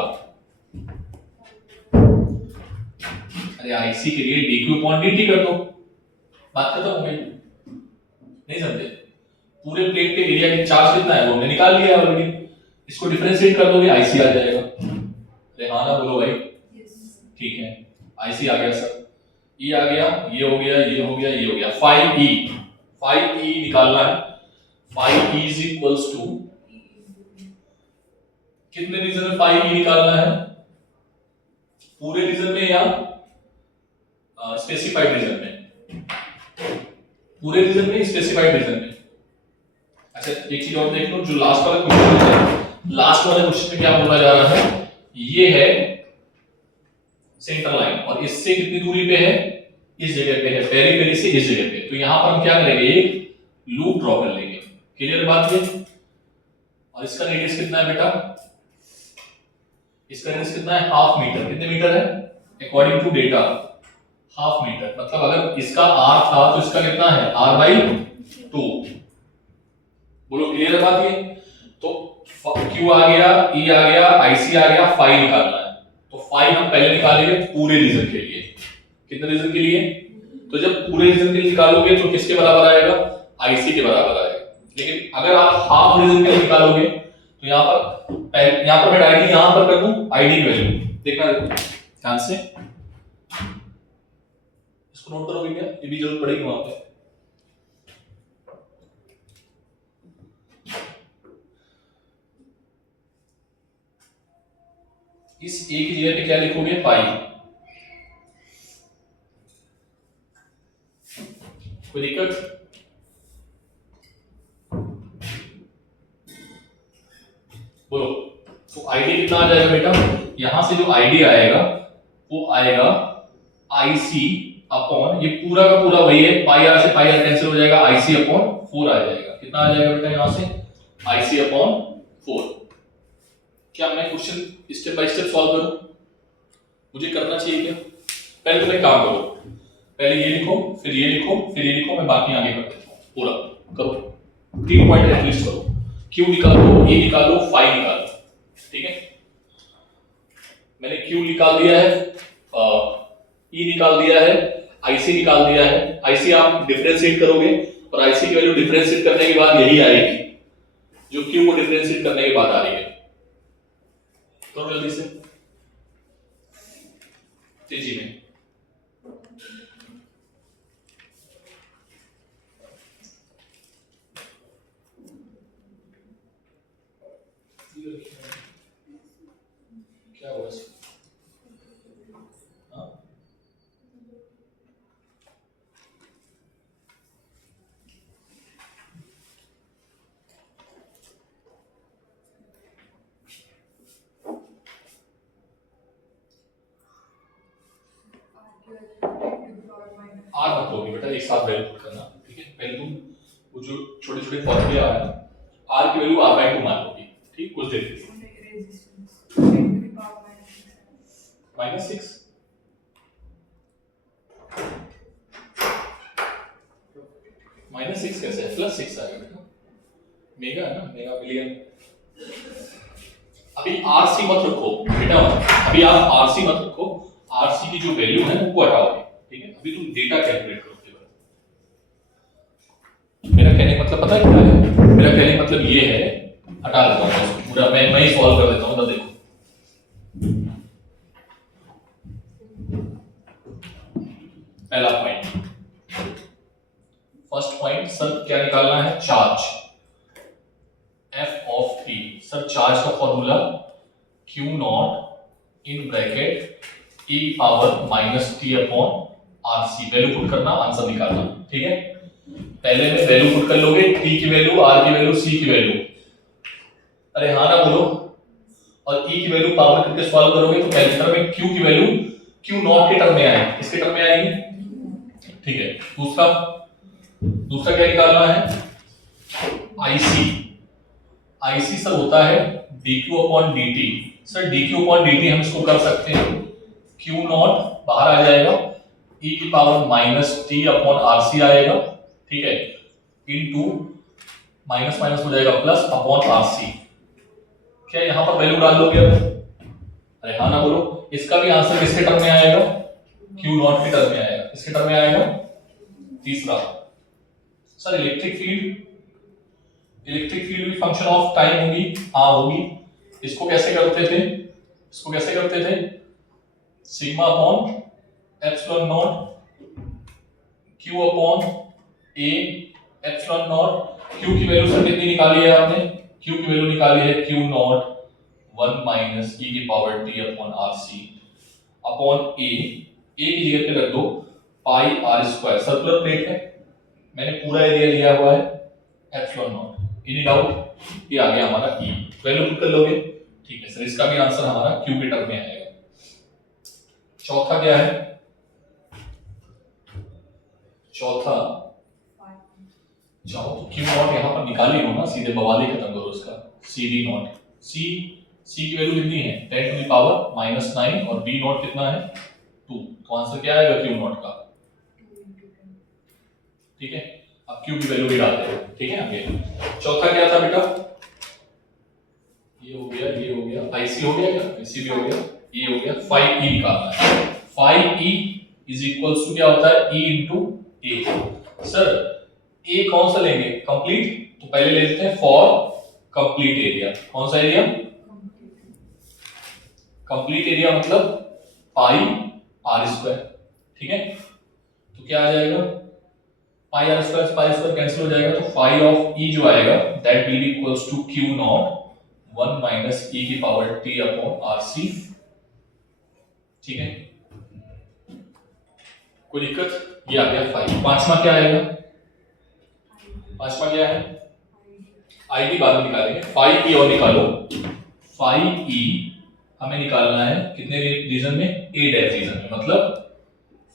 अरे आईसी के लिए dq upon dt कर दो, बात खत्म हो गई, नहीं समझे। पूरे प्लेट के एरिया की चार्ज कितना है वो हमने निकाल लिया ऑलरेडी, इसको डिफरेंशिएट कर दोगे आईसी आ जाएगा। रेहाना बोलो भाई। ठीक है, आईसी आ गया सर, ई आ गया, ये हो गया, ये हो गया, ये हो गया। 5e निकालना है। 5e इज इक्वल्स टू, कितने रीजन में 5e निकालना है? पूरे रीजन में या स्पेसिफाइड रीजन में? पूरे रीजन में, स्पेसिफाइड रीजन में। अच्छा एक चीज और देख लो, जो लास्ट वाला क्वेश्चन है, लास्ट वाले क्वेश्चन में क्या बोला जा रहा है, ये है सेंटर लाइन और इससे कितनी दूरी पे है, इस जगह पे है, पेरीफेरी से इस जगह पे। तो यहां पर हम क्या करेंगे, एक लूप ड्रॉ कर लेंगे। क्लियर बात ये? और इसका रेडियस कितना है बेटा? इसका रेडियस कितना है? Half metre. कितने मीटर है? According to data half metre. मतलब अगर इसका r था तो इसका कितना है? r/2। बोलो क्लियर है बात ये? तो q आ गया, e आ गया, ic आ गया, phi निकालना है। तो phi हम पहले निकालेंगे पूरे रीजन के लिए। कितने रीजन के लिए? तो जब पूरे रीजन के लिए निकालोगे तो किसके बराबर आएगा? ic के बराबर आएगा। लेकिन अगर आप हाफ रीजन के लिए निकालोगे तो यहां पर मैं डायरेक्टली यहां पर कर दूं id की वैल्यू। देखना ध्यान से, इसको नोट करोगे क्या? ये भी जरूरत पड़ेगी वहां पे। इस एक ही जगह पे क्या लिखोगे? पाई। कोई दिक्कत? बोलो। तो आईडी कितना आ जाएगा बेटा? यहां से जो आईडी आएगा वो आएगा आईसी अपॉन, ये पूरा का पूरा वही है, पाई आर से पाई आर कैंसिल हो जाएगा, आईसी अपॉन 4 आ जाएगा। कितना आ जाएगा बेटा यहां से? IC upon 4। क्या मैं question step by step solve करूं? मुझे करना चाहिए क्या? पहले तो एक काम करो, पहले ये लिखो, फिर ये लिखो, फिर ये लिखो, मैं बाकी आगे कर देता हूं। पूरा करो, 3 पॉइंट एटलीस्ट करो। क्यू निकालो, ए निकालो, फाई निकालो। ठीक है, मैंने क्यू निकाल दिया है, ई निकाल दिया है, आईसी निकाल दिया है। आईसी आप डिफरेंशिएट करोगे और आईसी की वैल्यू डिफरेंशिएट करने के बाद यही आएगी जो क्यू को डिफरेंशिएट करने के बाद आ रही है। तो जल्दी से तेजी में क्या हुआ? आर मत लोगे बेटा, एक साथ वैल्यू पुट करना। ठीक है, पहले तुम वो जो छोटे छोटे फॉर्मूले आ रहे हैं, आर की वैल्यू r/2 मान लोगे। ठीक, कुछ देर -6 -6 कैसे है? +6 आएगा बेटा, मेगा है ना, मेगा मिलियन। अभी आरसी मत रखो बेटा, अभी आप आरसी मत रखो, आरसी की जो वैल्यू है वो हटाओगे। ठीक है, अभी तुम डेटा कैलकुलेट करो। मेरा कहने का मतलब पता है क्या है? मेरा कहने का मतलब ये है, हटा देता हूं इसको पूरा, मैं ही सॉल्व कर देता हूं। तो देखो पहला पॉइंट, फर्स्ट पॉइंट सर क्या निकालना है? Charge f of t। Sir charge का formula q naught in bracket e power -t upon rc। Value put करना, आंसर निकालना। ठीक है, पहले में वैल्यू पुट कर लोगे, t की वैल्यू, r की वैल्यू, c की वैल्यू। अरे हाँ ना बोलो। और e की वैल्यू पावर करके सॉल्व करोगे तो पहले टर्म में q की वैल्यू q नॉट के टर्म में आएगी, इसके टर्म में आएगी। ठीक है, दूसरा क्या निकालना है? आईसी। आईसी सर होता है dq upon dt। Sir dq upon dt हम इसको कर सकते हैं, q नॉट बाहर आ जाएगा, e की पावर -t अपॉन rc आएगा। ठीक है, इनटू माइनस माइनस हो जाएगा प्लस अपॉन rc। क्या यहां पर वैल्यू डाल दोगे अब? अरे हाँ ना बोलो। इसका भी आंसर किसके टर्म में आएगा? q नॉट के टर्म में आएगा। किसके टर्म में आएगा? तीसरा सर इलेक्ट्रिक फील्ड भी फंक्शन ऑफ टाइम होगी। हाँ होगी, इसको कैसे करते थे sigma upon epsilon not Q upon A epsilon not. Q की वैल्यू सर कितनी निकाली है आपने? क्यू की वैल्यू निकाली है क्यू नॉट 1 माइनस ई की power T upon R C upon A की जगह पे रख दो pi R square. Circular plate है, मैंने पूरा एरिया लिया हुआ है एप्सिलॉन नॉट। Any doubt? ये आ गया हमारा ई, वैल्यू पुट कर लोगे, ठीक है सर। इसका भी आंसर हमारा क्यू के टर्म में आएगा। चौथा क्या है? चौथा चाहो तो क्यू नॉट यहाँ पर निकाल ही हो ना, सीधे बवाल ही खत्म करो उसका। सी डी नॉट, सी की वैल्यू कितनी है 10 टू द पावर -9 और बी नॉट कितना है 2। तो आंसर क्या आएगा क्यू नॉट का? ठीक है, अब क्यू की वैल्यू भी डालते हैं, ठीक है। आगे चौथा क्या था बेटा? ये हो गया आईसी हो गया क्या? आईसी भी हो गया, ये हो गया 5e निकालना है। 5e इज इक्वल्स टू क्या होता है e इनटू a। सर ए कौन सा लेंगे? कंप्लीट, तो पहले ले लेते हैं फॉर कंप्लीट एरिया। कौन सा एरिया? कंप्लीट एरिया मतलब पाई आर स्क्वायर, ठीक है। तो क्या आ जाएगा? पाई आर स्क्वायर से पाई स्क्वायर कैंसिल हो जाएगा, तो फाई ऑफ ई जो आएगा that will be equals to Q naught 1 minus E की power T upon R C, ठीक है। कोई दिक्कत? ये आ गया 5। पांचवा क्या आएगा? पांचवा क्या है? आईडी बाद में निकालेंगे। 5e और निकालो। 5e हमें निकालना है कितने रीजन में? ए डैश रीजन में, मतलब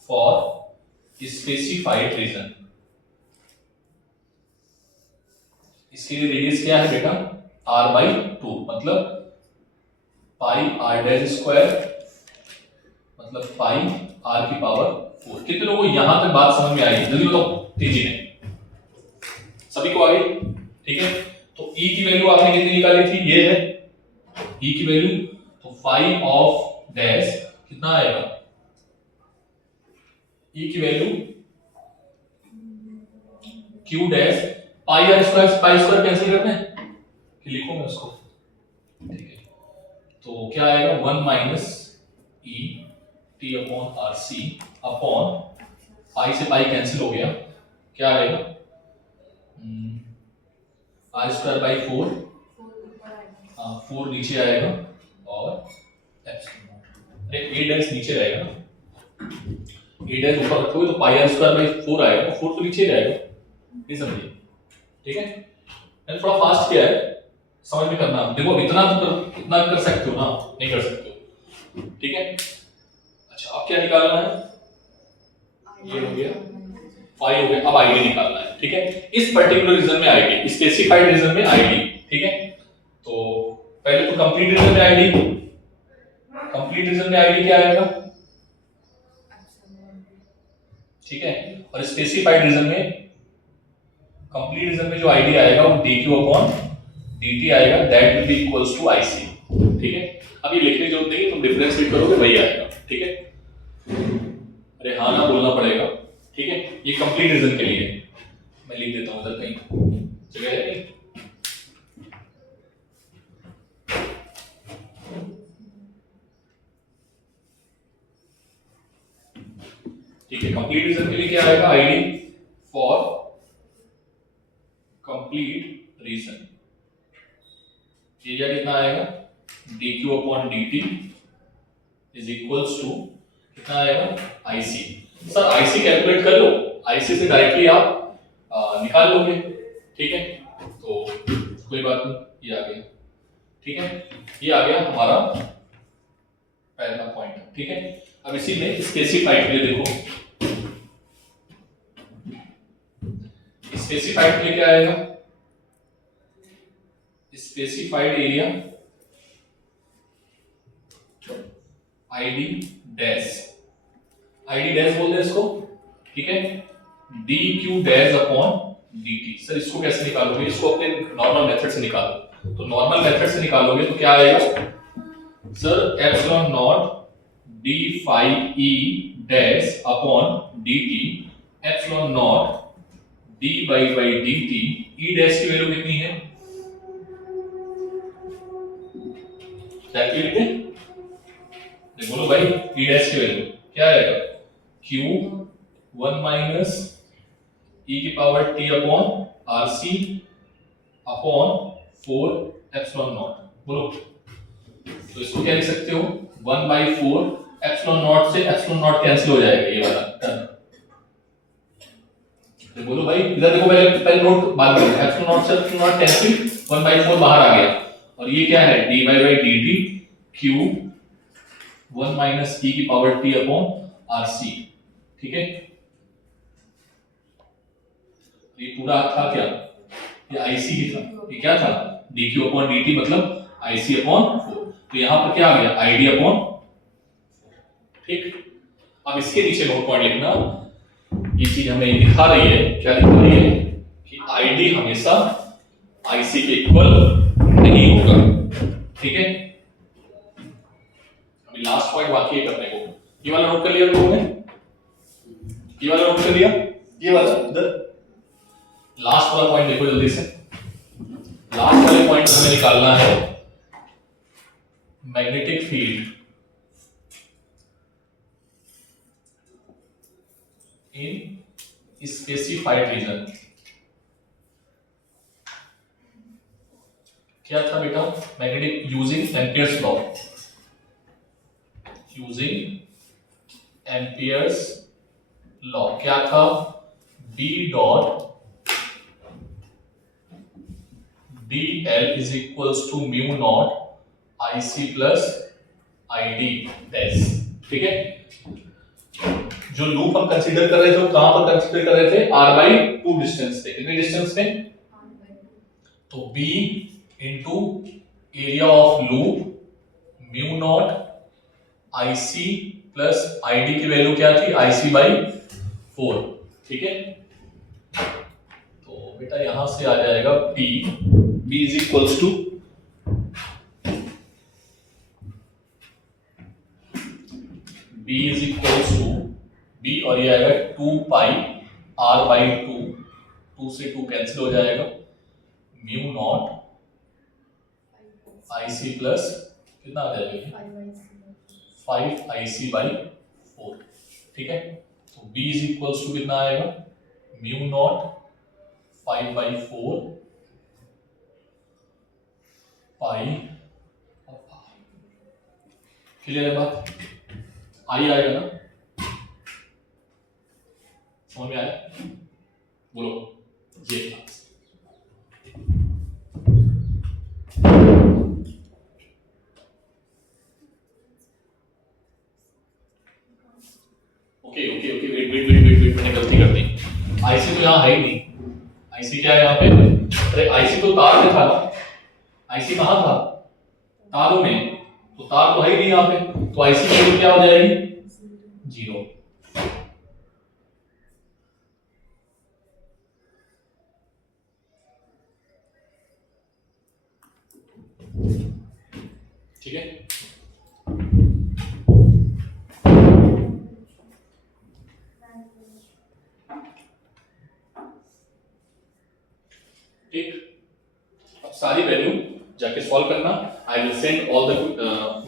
फॉर स्पेसिफाइड रीजन। इसके लिए रेडियस क्या है बेटा? r/2, मतलब पाई आर डैश स्क्वायर मतलब पाई आर की पावर 4। कितने लोगों को यहां तक बात समझ में आई? जल्दी बताओ तेजी में। सभी को आ गई? ठीक है। तो e की वैल्यू आपने कितनी निकाली थी? ये है e की वैल्यू, तो 5 ऑफ डैश कितना आएगा? e की value q dash pi R square, pi square cancel करना है कि लिखूं मैं उसको? ठीक है, तो क्या आएगा 1 minus e t upon R C upon pi से पाई कैंसिल हो गया, क्या आएगा आर स्क्वायर बाई 4, 4 नीचे आएगा और अरे ए डैश नीचे रहेगा ना, ए डैश ऊपर रखोगे तो पाई आर स्क्वायर बाई 4 आएगा, 4 तो नीचे रहेगा, ये समझिए, ठीक है। मैंने थोड़ा फास्ट किया है, समझ में करना। देखो इतना कर सकते हो ना, नहीं कर सकते हो, ठीक है। अच्छा अब क्या निकालना है? ये हो गया 5 हो गया। अब आईडी निकालना है, ठीक है। इस पर्टिकुलर रीजन में आईडी, स्पेसिफाइड रीजन में आईडी, ठीक है। तो पहले तो कंप्लीट रीजन में आईडी, कंप्लीट रीजन में आईडी क्या आएगा? ठीक है। और स्पेसिफाइड रीजन में, कंप्लीट रीजन में जो आईडी आएगा वो dq अपॉन dt आएगा, that will be equals to ic, ठीक है। अब ये लिखने की जरूरत नहीं है, तुम डिफरेंशिएट करोगे वही आएगा, ठीक है। अरे हाँ ना बोलना पड़ेगा, ठीक है। ये कंप्लीट रीजन के लिए मैं लिख देता हूं इधर कहीं जगह है नहीं। ठीक है, कंप्लीट रीजन के लिए क्या आएगा? ID for complete region, area कितना आएगा? dq upon dt is equals to कितना आएगा? ic। सर ic कैलकुलेट कर लो, ic से डायरेक्टली आप निकाल लोगे, ठीक है। तो कोई बात नहीं, ये आ गया, ठीक है। ये आ गया हमारा पहला पॉइंट, ठीक है। अब इसी में स्पेसिफाइड के लिए देखो, स्पेसिफाइड के लिए क्या आएगा? Specified area ID dash, ID dash बोलते हैं इसको, ठीक है। dq dash upon dt। Sir इसको कैसे निकालोगे? इसको अपने नॉर्मल मेथड से निकालो। तो नॉर्मल मेथड से निकालोगे तो क्या आएगा? Sir epsilon not d phi e dash upon dt, epsilon not d by dt, e dash की वैल्यू कितनी है? डायरेक्टली लिखते हैं, बोलो भाई p डैश की वैल्यू क्या आएगा, q 1 माइनस e की power t upon rc upon 4 epsilon not. बोलो, तो इसको क्या लिख सकते हो, 1/4 एप्सिलॉन नॉट से एप्सिलॉन नॉट कैंसिल हो जाएगा, ये वाला टर्म। तो बोलो भाई इधर देखो, पहले पहले नोट बाद में, एप्सिलॉन नॉट से एप्सिलॉन नॉट कैंसिल, 1/4 बाहर आ गया, और ये क्या है, dy by dt q 1 minus e की पावर t अपॉन rc। ठीक है, ये पूरा था क्या, ये ic ही था, ये क्या था, dq अपॉन dt मतलब ic अपॉन 4। तो यहां पर क्या आ गया, id अपॉन। ठीक, अब इसके नीचे नोट पॉइंट लिखना, ये चीज हमें दिखा रही है, क्या दिखा रही है कि id हमेशा ic के इक्वल नहीं होगा। ठीक है, अभी लास्ट पॉइंट बाकी है करने को, ये वाला नोट कर लिया लोगों ने, ये वाला नोट कर लिया, ये वाला इधर लास्ट वाला पॉइंट देखो जल्दी से, लास्ट वाले पॉइंट हमें निकालना है, magnetic field in specified region. क्या था बेटा, magnetic using Ampere's law, using Ampere's law क्या था, B dot dl is equals to mu naught IC plus ID dash. ठीक है, जो लूप हम कंसीडर कर रहे थे वो कहां पर कंसीडर कर रहे थे, r/2 डिस्टेंस पे, कितने डिस्टेंस पे, तो B into area of loop mu naught IC plus ID की वैल्यू क्या थी, IC/4। ठीक है, तो बेटा यहां से आ जाएगा B is equals to B और ये आएगा 2 पाई r/2, 2 से 2 कैंसिल हो जाएगा, म्यू नॉट IC प्लस कितना आ जाएगा, 5IC/4। ठीक है, तो B इज इक्वल्स टू कितना आएगा, म्यू नॉट 5/4 पाई, क्लियर है बात, आई आएगा ना, समझ में आया, बोलो ये। ओके ओके ओके, वेट मैंने गलती कर दी, आईसी तो यहाँ है ही नहीं, आईसी क्या है यहाँ पे, अरे आईसी तो तार में था ना, आईसी कहाँ था, तारों में, तो तार तो है ही नहीं यहाँ पे, तो आईसी की वैल्यू क्या हो जाएगी, 0। ठीक है, ठीक, अब सारी वैल्यू जाके सॉल्व करना, I will send all the,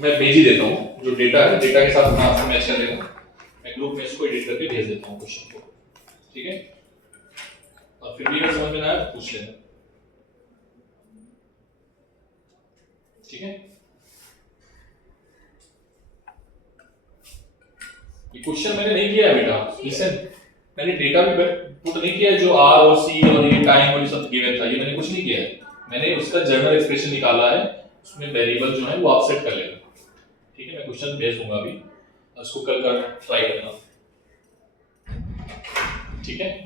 मैं भेज ही देता हूँ जो डेटा है, डेटा के साथ मैं आपसे मैच कर लेता हूँ, मैं ग्रुप में इसको एडिट करके भेज देता हूँ क्वेश्चन को। ठीक है, और फिर भी अगर समझ में ना आया तो पूछ लेना। ठीक है, ये क्वेश्चन मैंने नहीं किया है बेटा, लिसन, मैंने डेटा भी पुट नहीं किया है, जो आर और सी और ये टाइम और ये सब गिवन था, ये मैंने कुछ नहीं किया है, मैंने उसका जनरल एक्सप्रेशन निकाला है, उसमें वेरिएबल जो है वो आप सेट कर लेना। ठीक है, मैं क्वेश्चन भेज दूंगा अभी, उसको कल कर ट्राई करना। ठीक है,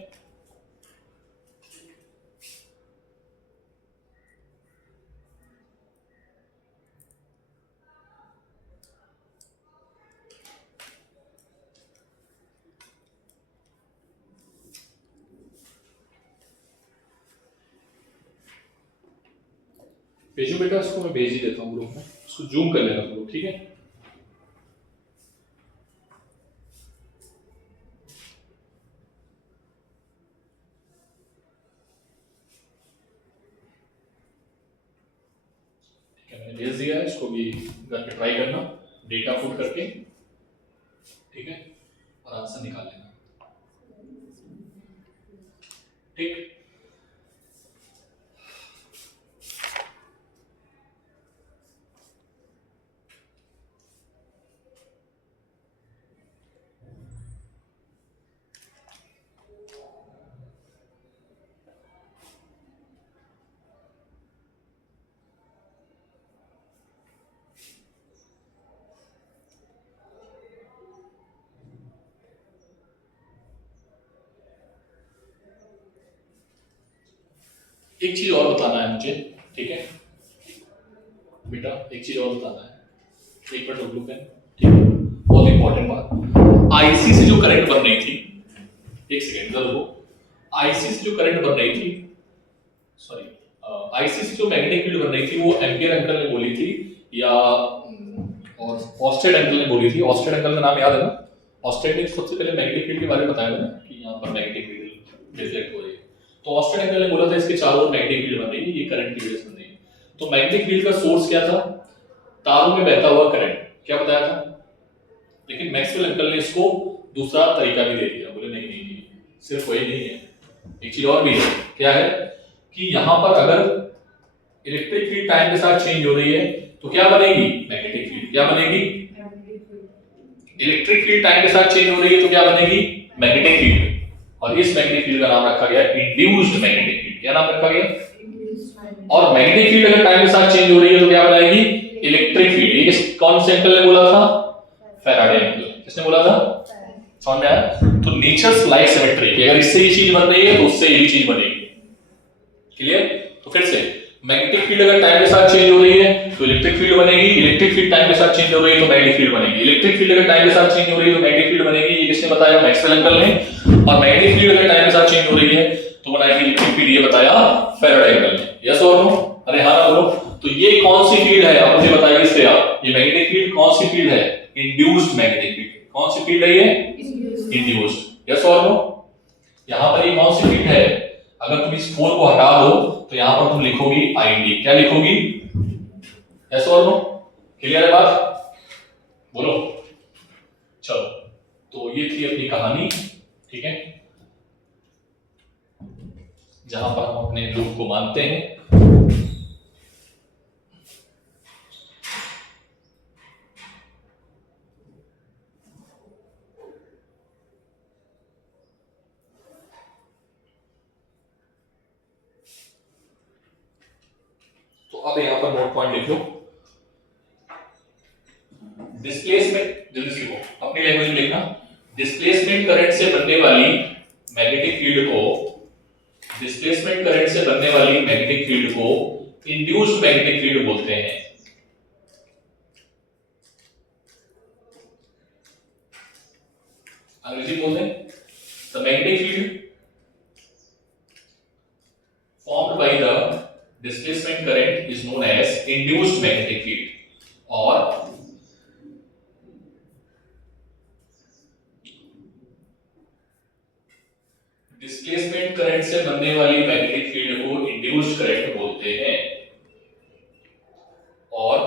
भेजो बेटा, इसको मैं भेज ही देता हूँ ग्रुप में, उसको जूम कर लेना तुम लोग। ठीक है, मैंने भेज दिया है, इसको भी घर पे ट्राई करना डेटा पुट करके, ठीक है, और आंसर निकाल लेना, ठीक। एक चीज और बताना है मुझे, ठीक है बेटा, एक चीज और बताना है, एक मिनट रुक लो, ठीक है, बहुत इंपॉर्टेंट बात। आईसी से जो करंट बन रही थी, एक सेकेंड इधर रुको, आईसी से जो करंट बन रही थी, सॉरी, आईसी से जो मैग्नेटिक फील्ड बन रही थी वो एम्पियर अंकल ने बोली थी या और ऑस्टेड अंकल ने बोली थी। ऑस्टेड अंकल का नाम याद है ना? ऑस्टेड ने सबसे पहले मैग्नेटिक फील्ड के बारे में बताया था ना कि यहाँ पर मैग्नेटिक फील्ड रिफ्लेक्ट हो रही है, तो ऑस्टेड अंकल ने बोला था इसके चारों ओर मैग्नेटिक फील्ड बन रही है, ये करंट की वजह से बन रही है। तो मैग्नेटिक फील्ड का सोर्स क्या था? तारों में बहता हुआ करंट, क्या बताया था? लेकिन मैक्सवेल अंकल ने इसको दूसरा तरीका भी दे दिया, बोले नहीं नहीं नहीं, सिर्फ वही नहीं है, एक चीज और भी है। क्या है कि यहाँ पर अगर इलेक्ट्रिक फील्ड टाइम के साथ चेंज हो रही है तो क्या बनेगी? Magnetic field. क्या बनेगी? इलेक्ट्रिक फील्ड टाइम के साथ चेंज हो रही है तो क्या बनेगी? Magnetic field. और इस मैग्नेटिक फील्ड का नाम रखा गया इंड्यूस्ड मैग्नेटिक फील्ड। क्या नाम रखा गया? और मैग्नेटिक फील्ड अगर टाइम के साथ चेंज हो रही है तो क्या बनाएगी? Electric field. ये कौन से अंकल ने बोला था? Faraday uncle. किसने बोला था? समझ में आया? तो नेचर्स लाइक सिमेट्री, अगर इससे ये चीज बन रही है तो उससे ये चीज बनेगी। क्लियर? तो फिर से मैग्नेटिक फील्ड अगर टाइम के साथ चेंज हो रही है तो इलेक्ट्रिक फील्ड बनेगी, इलेक्ट्रिक फील्ड टाइम के साथ चेंज हो रही है तो मैग्नेटिक फील्ड बनेगी, इलेक्ट्रिक फील्ड अगर टाइम के साथ चेंज हो रही है तो मैग्नेटिक फील्ड बनेगी। ये किसने बताया? मैक्सवेल अंकल ने। और मैग्नेटिक फील्ड अगर टाइम के साथ चेंज हो रही है तो बनाएगी इलेक्ट्रिक फील्ड, ये बताया फैराडे अंकल ने। यस और नो? अरे हाँ ना बोलो। तो ये कौन सी फील्ड है आप मुझे बताइए इससे आप, ये मैग्नेटिक फील्ड कौन सी फील्ड है? Induced magnetic field. कौन सी फील्ड है ये? इंड्यूस्ड। यस और नो? यहां पर ये कौन सी फील्ड है? अगर तुम इस 4 को हटा दो तो यहां पर तुम लिखोगी आईडी। क्या लिखोगी? यस और नो? क्लियर है बात? बोलो। चलो, तो ये थी अपनी कहानी, ठीक है, जहां पर हम अपने लूप को मानते हैं। तो अब यहां पर नोट पॉइंट लिख लो। डिस्प्लेसमेंट, जल्दी से लिखो, अपनी लैंग्वेज में लिखना। डिस्प्लेसमेंट करंट से बनने वाली मैग्नेटिक फील्ड को, डिस्प्लेसमेंट करंट से बनने वाली मैग्नेटिक फील्ड को इंड्यूस्ड मैग्नेटिक फील्ड बोलते हैं। अंग्रेजी बोलते हैं the magnetic field formed by the displacement current is known as induced magnetic field। और डिस्प्लेसमेंट करंट से बनने वाली मैग्नेटिक फील्ड को इंड्यूस्ड करंट बोलते हैं। और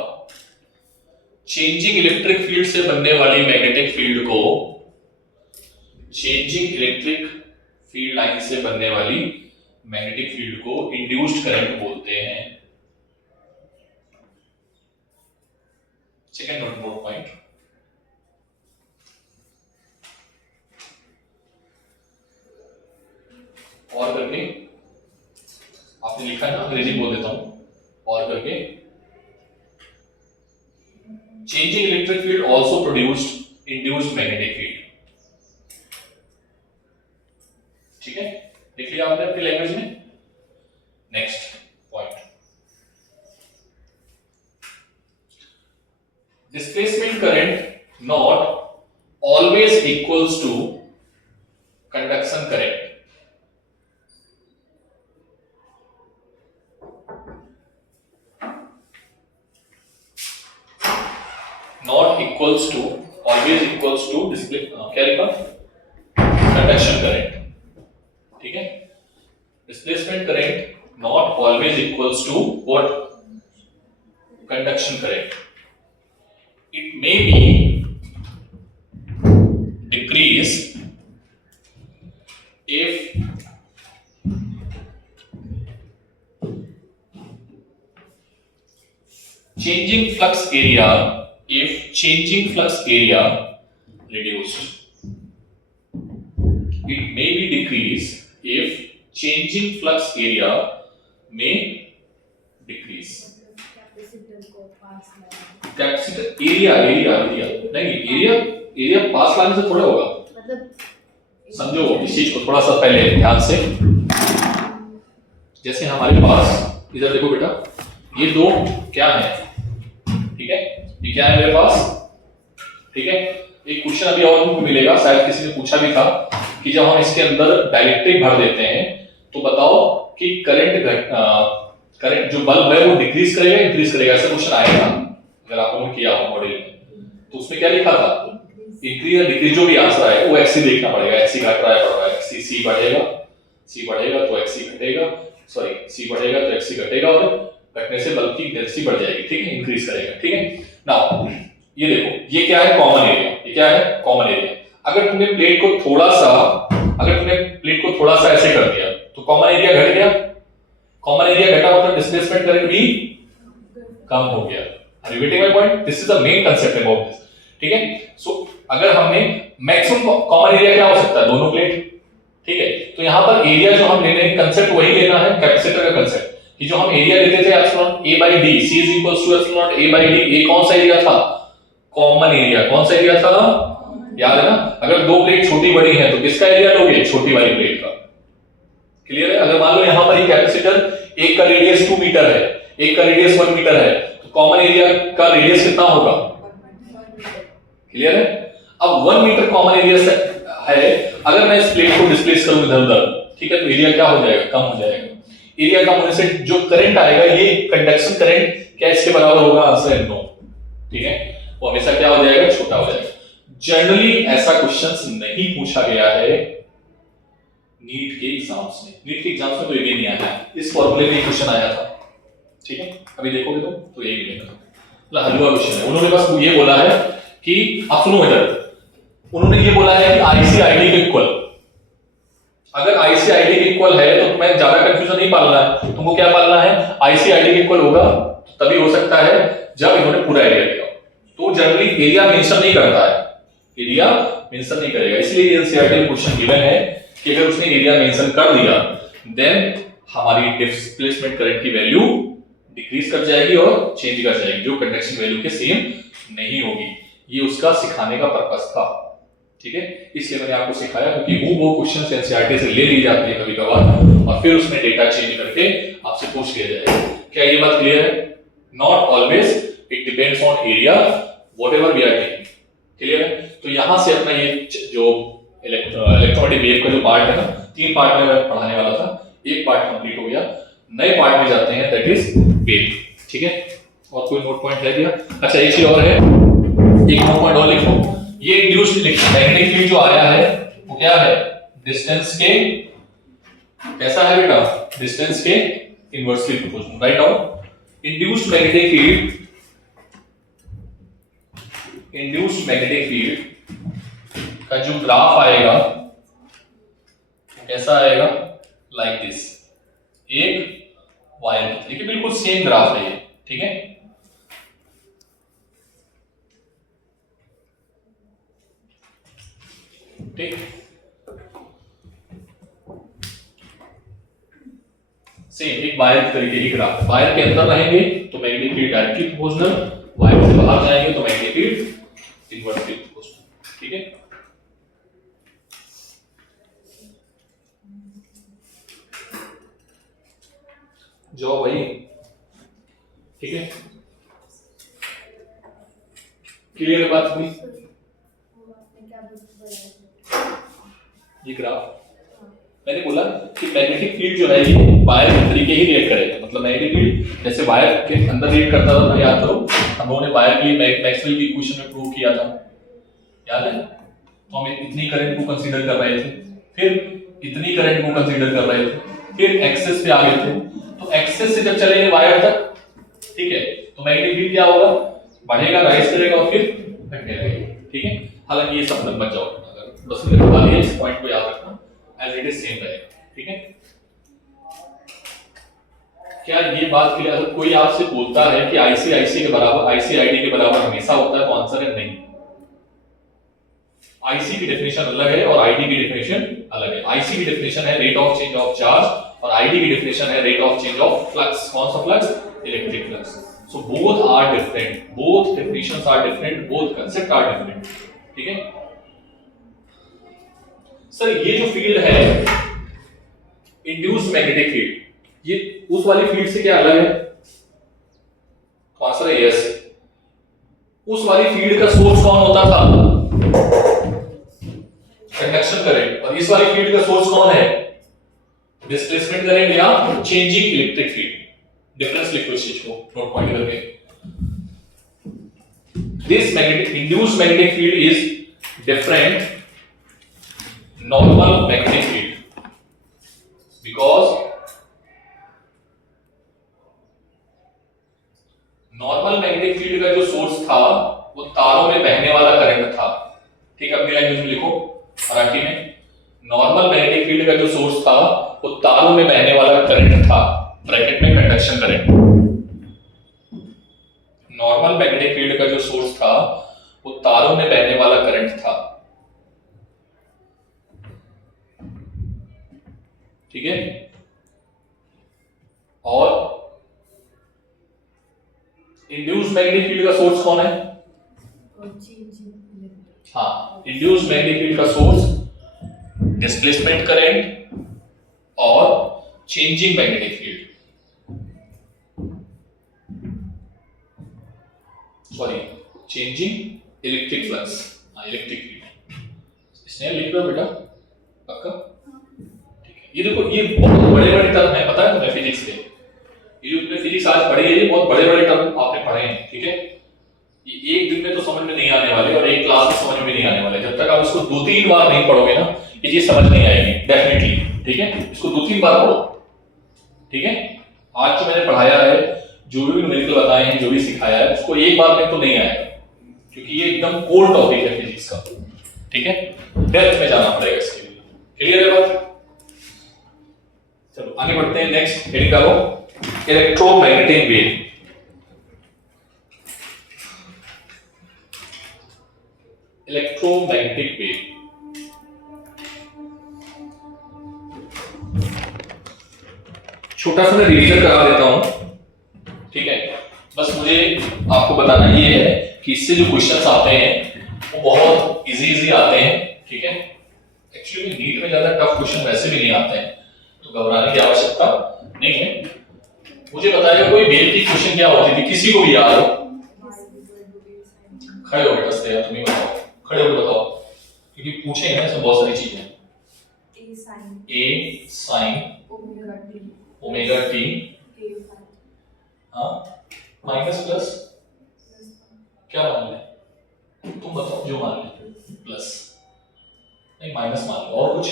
चेंजिंग इलेक्ट्रिक फील्ड से बनने वाली मैग्नेटिक फील्ड को, चेंजिंग इलेक्ट्रिक फील्ड लाइन से बनने वाली मैग्नेटिक फील्ड को इंड्यूस्ड करंट बोलते हैं। सेकंड नोट पॉइंट, और करके आपने लिखा है ना, अंग्रेजी बोल देता हूं, और करके changing electric field also produced induced magnetic field. ठीक है, लिख लिया आपने अपनी लैंग्वेज में। Next point, displacement current not always equals to conduction current. Not equals to, always equals to display, क्या लिखा? Conduction current. ठीक है, displacement current not always equals to what? conduction current. It may be decrease if changing flux area reduced. It may be decrease if changing flux area may decrease. Capacitor area पास लाने से थोड़ा होगा, समझो इस चीज को थोड़ा सा पहले ध्यान से। जैसे हमारे पास इधर देखो बेटा, ये दो क्या है, ठीक है, ये क्या है मेरे पास, ठीक है। एक क्वेश्चन अभी और भी मिलेगा, शायद किसी ने पूछा भी था कि जब हम इसके अंदर डाइलेक्ट्रिक भर देते हैं तो बताओ कि करंट जो बल्ब है वो डिक्रीज करेगा इंक्रीज करेगा, ऐसा क्वेश्चन आएगा अगर आपने किया हो मॉडल में। तो उसमें क्या लिखा था, इंक्रीज या डिक्रीज जो भी आंसर आएगा वो एक्सी देखना पड़ेगा, एक्सी घट रहा है बढ़ रहा है, सी बढ़ेगा तो एक्सी घटेगा, सॉरी सी बढ़ेगा तो एक्सी घटेगा और घटने से बल्ब की डेंसिटी बढ़ जाएगी, ठीक है, इंक्रीज करेगा, ठीक है। नाउ ये देखो, ये क्या है, कॉमन एरिया, ये क्या है, कॉमन एरिया। अगर तुमने प्लेट को थोड़ा सा ऐसे कर दिया तो कॉमन एरिया घट गया, कॉमन एरिया घटा मतलब डिस्प्लेसमेंट करंट भी कम हो गया। Are you getting my point? This is the main concept about this, ठीक है। सो अगर हमने मैक्सिमम कॉमन एरिया क्या हो सकता है, दोनों प्लेट, ठीक है। तो यहां पर एरिया जो हम ले रहे हैं कंसेप्ट वही लेना है, कैपेसिटर का कंसेप्ट, कि जो हम एरिया लेते थे epsilon a by d, c is equals to epsilon a by d, ये कौन सा एरिया था, कॉमन एरिया। कौन सा एरिया था, याद है ना। अगर दो प्लेट छोटी बड़ी है तो किसका एरिया लोगे, छोटी वाली प्लेट का। क्लियर है? अगर मान लो यहां पर ये कैपेसिटर एक का रेडियस 2 मीटर है, एक का रेडियस 1 मीटर है, तो कॉमन एरिया का रेडियस कितना होगा, क्लियर है। अब 1 मीटर कॉमन एरिया है, अगर मैं इस प्लेट को डिस्प्लेस करूं इधर-उधर, ठीक है, तो एरिया क्या हो जाएगा, कम हो जाएगा। एरिया कम होने से जो करंट आएगा, ये कंडक्शन करंट क्या इसके बराबर होगा, आंसर है नो, ठीक है, वो हमेशा क्या हो जाएगा, छोटा हो जाएगा। जनरली ऐसा क्वेश्चंस नहीं पूछा गया है नीट के एग्जाम्स में, नीट के एग्जाम्स में तो ये भी नहीं आया, इस फॉर्मूले में क्वेश्चन आया था, ठीक है। अभी देखोगे तो यही मिलेगा, मतलब हलवा क्वेश्चन है। उन्होंने बस ये बोला है कि आप सुनो इधर, उन्होंने ये बोला है कि आईसी आईडी के इक्वल, अगर आईसी आईडी के इक्वल है तो तुम्हें ज्यादा कंफ्यूजन नहीं पालना है, तुमको क्या पालना है, आईसी आईडी के इक्वल होगा तभी हो सकता है जब इन्होंने पूरा एरिया दिया। तो जनरली एरिया मेंशन नहीं करता है, एरिया मेंशन नहीं करेगा, इसलिए एनसीईआरटी में क्वेश्चन गिवन है कि अगर उसने एरिया मेंशन कर दिया देन हमारी डिस्प्लेसमेंट करंट की वैल्यू डिक्रीज कर जाएगी और चेंज कर जाएगी, जो कंडक्शन वैल्यू के सेम नहीं होगी। ये उसका सिखाने का पर्पस था, ठीक है, इसलिए मैंने आपको सिखाया, क्योंकि वो क्वेश्चंस एनसीईआरटी से ले ली जाती है कभी कभार और फिर उसमें डेटा चेंज करके आपसे पूछ लिया जाएगा। क्या ये बात क्लियर है? Not always, it depends on area whatever we are taking, clear है। तो यहां से अपना ये जो इलेक्ट्रोमैग्नेटिक वेव का जो पार्ट है ना, 3 पार्ट में मैं पढ़ाने वाला था, एक पार्ट कंप्लीट हो गया, नए पार्ट में जाते हैं, दैट इज वेव, ठीक है। और कोई नोट पॉइंट है क्या? अच्छा एक चीज और है, एक नोट पॉइंट और लिखो, ये इंड्यूस्ड मैग्नेटिक फील्ड जो आया है वो क्या है, डिस्टेंस के, कैसा है बेटा, डिस्टेंस के inversely proportional. Write down, induced magnetic field का जो ग्राफ आएगा कैसा आएगा, लाइक दिस, एक वायर, देखिए बिल्कुल सेम ग्राफ है ये, ठीक है। ठीक, सेम एक वायर की तरीके की ग्राफ, वायर के अंदर रहेंगे तो magnetic field directly proportional, wire से बाहर जाएंगे तो मैग्नेटिक फील्ड इनवर्सली प्रोपोर्शनल, ठीक है। जाओ भाई, ठीक है, क्लियर बात हुई। ये ग्राफ मैंने बोला कि मैग्नेटिक फील्ड जो है ये वायर के तरीके ही रिएक्ट करेगा, मतलब मैग्नेटिक फील्ड जैसे वायर के अंदर रिएक्ट करता था ना, याद करो हम लोगों ने वायर के लिए मैक्सवेल की इक्वेशन में प्रूव किया था, याद है। तो हम इतनी करंट को कंसीडर कर रहे थे, फिर इतनी करंट को कंसीडर कर रहे थे, फिर एक्सेस पे आ गए थे, तो एक्सेस से जब चलेंगे वायर तक, ठीक है, तो मैग्नेटिक फील्ड क्या होगा, बढ़ेगा, राइज करेगा और फिर घटने लगेगा। ठीक है, हालांकि ये सब मत जाओ, अगर बस मुझे बता दिया, इस पॉइंट को याद रखना, एज इट इज सेम रहेगा। ठीक है, क्या ये बात क्लियर? अगर कोई आपसे बोलता है कि आईसी के बराबर, आईसी के बराबर हमेशा होता है, तो आंसर है नहीं। आईसी की डेफिनेशन अलग है और आईडी की डेफिनेशन अलग है। आईसी की डेफिनेशन है rate of change of charge और आईडी की डेफिनेशन है rate of change of flux. कौन सा flux? Electric flux. So both are different, both definitions are different, both concept are different. ठीक है सर, ये जो फील्ड है इंड्यूस्ड मैग्नेटिक फील्ड, ये उस वाली फील्ड से क्या अलग है? आंसर है यस। उस वाली फील्ड का सोर्स कौन होता था? Conduction current. और इस वाली फील्ड का सोर्स कौन है? डिस्प्लेसमेंट करंट या चेंजिंग इलेक्ट्रिक फील्ड। डिफरेंस लिखो इस चीज को नोट पॉइंट करके। This magnetic induced magnetic field is different normal magnetic field because normal magnetic field का जो सोर्स था वो तारों में बहने वाला करंट था। ठीक है, अपनी लैंग्वेज में लिखो मराठी में। नॉर्मल मैग्नेटिक फील्ड का जो सोर्स था वो तारों में बहने वाला करंट था, ब्रैकेट में conduction current. Normal magnetic field का जो सोर्स था वो तारों में बहने वाला करंट था। ठीक है, और इंड्यूस्ड मैग्नेटिक फील्ड का सोर्स कौन है? हाँ, इंड्यूस्ड मैग्नेटिक फील्ड का सोर्स डिस्प्लेसमेंट करंट और changing magnetic field, sorry changing electric flux. हाँ, इलेक्ट्रिक फील्ड। इसने लिख लो बेटा पक्का। ठीक है, ये देखो, ये बहुत बड़े बड़े टर्म है, पता है तुम्हें फिजिक्स के। ये जो तुमने फिजिक्स आज पढ़ी है, ये बहुत बड़े बड़े टर्म आपने पढ़े हैं। ठीक है, ये एक दिन में तो समझ में नहीं आने वाले और एक क्लास में समझ में नहीं आने वाले। जब तक आप इसको 2-3 बार नहीं पढ़ोगे ना, ये चीज समझ नहीं आएगी डेफिनेटली। ठीक है, इसको 2-3 बार पढ़ो। ठीक है, आज जो मैंने पढ़ाया है, जो भी न्यूमेरिकल बताए हैं, जो भी सिखाया है, उसको एक बार में तो नहीं आएगा, क्योंकि ये एकदम कोर टॉपिक है फिजिक्स का। ठीक है, डेप्थ में जाना पड़ेगा इसके लिए। क्लियर है बात? चलो आगे बढ़ते हैं। नेक्स्ट हेडिंग डालो, इलेक्ट्रोमैग्नेटिक वेव। इलेक्ट्रोमैग्नेटिक वेव छोटा सा मैं रिवीजन करा देता हूं। ठीक है, बस मुझे आपको बताना ये है कि इससे जो क्वेश्चंस आते हैं वो बहुत इजी आते हैं। ठीक है, एक्चुअली नीट में ज्यादा टफ क्वेश्चन वैसे भी नहीं आते हैं, तो घबराने की आवश्यकता नहीं है। मुझे बताइए कोई वेव की क्वेश्चन क्या होती थी, किसी को भी याद हो? खड़े हो बेटा, यार तुम ही बताओ, खड़े होकर बताओ, क्योंकि पूछेंगे ना इसमें बहुत सारी चीजें। ए साइन ओमेगा टी, हाँ, माइनस प्लस क्या मान ले? तुम बताओ जो मान ले। प्लस नहीं, माइनस मान लो, और कुछ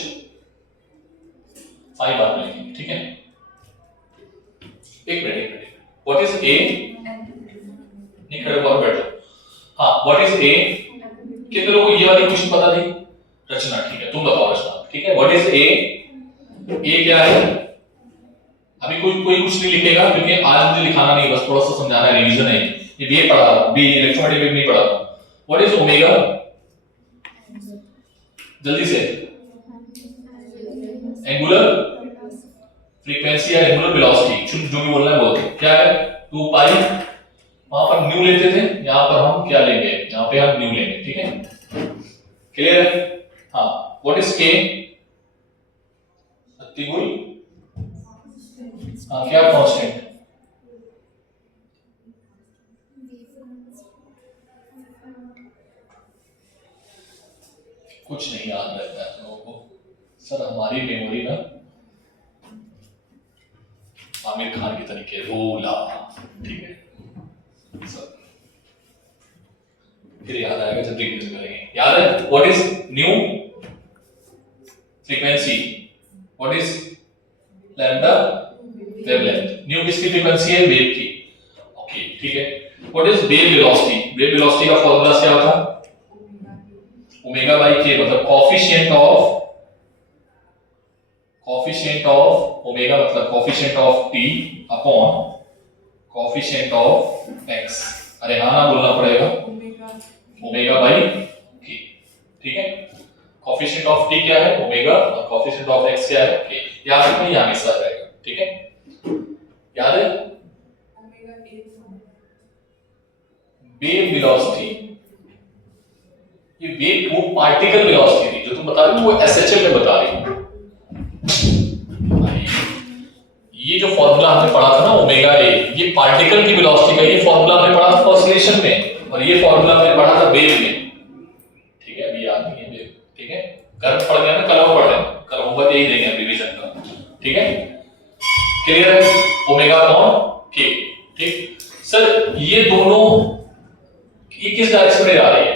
5 बार लेंगे। ठीक है, एक मिनट। What is a? नहीं, खड़े होकर बैठो। हाँ, व्हाट इज ए? कितने लोगों को ये वाली क्वेश्चन पता थी? रचना, ठीक है, तुम बताओ रचना। ठीक है, व्हाट इज ए? ए क्या है? अभी कोई कुछ नहीं लिखेगा, क्योंकि आज मुझे लिखाना नहीं, बस थोड़ा सा समझाना है, रिवीजन है। ये बी पढ़ा था, बी इलेक्ट्रोमैग्नेटिक वेव नहीं पढ़ा था। What is omega? जल्दी से। एंगुलर फ्रीक्वेंसी या एंगुलर वेलोसिटी, जो भी बोलना है बोल दो। क्या है? 2 पाई। वहां पर न्यू लेते थे, यहां पर हम क्या लेंगे? यहां पे हम न्यू लेंगे। ठीक है, क्लियर है? हाँ, व्हाट इज के? सत्ती बोल। हाँ, क्या कांस्टेंट? कुछ नहीं याद रहता है लोगों को। सर हमारी मेमोरी ना आमिर खान की तरीके रोला। ठीक है सर, फिर याद आएगा जब रिवीजन करेंगे। याद है? What is new? Frequency. What is lambda? Wavelength. New किसकी फ्रीक्वेंसी है? वेव की। k, ठीक है। What is wave velocity? Wave velocity का फॉर्मूला क्या था? ओमेगा बाई k, मतलब कोफिशिएंट ऑफ ओमेगा मतलब coefficient of t upon coefficient of x। अरे हाँ ना बोलना पड़ेगा, ओमेगा बाई k, ठीक है। कोफिशिएंट ऑफ t क्या है? ओमेगा, और कोफिशिएंट ऑफ x क्या है? k। याद रखना ये हमेशा रहेगा, ठीक है, याद है। वेव वेलोसिटी, ये वेव वो पार्टिकल वेलोसिटी थी जो तुम बता रही हो, वो एसएचएल में बता रही हो। ये जो फॉर्मूला हमने पढ़ा था ना ओमेगा ए, ये पार्टिकल की वेलोसिटी का ये फॉर्मूला हमने पढ़ा था ऑसिलेशन में, और ये फॉर्मूला हमने पढ़ा था वेव में, ठीक है। अभी याद नहीं है वेव, ठीक है, कल पढ़ गया ना, कल और पढ़ लेना, कल होमवर्क यही देंगे रिवीजन का, ठीक है, क्लियर है। ओमेगा अपॉन के, ठीक। सर ये दोनों ये किस डायरेक्शन में जा रही है?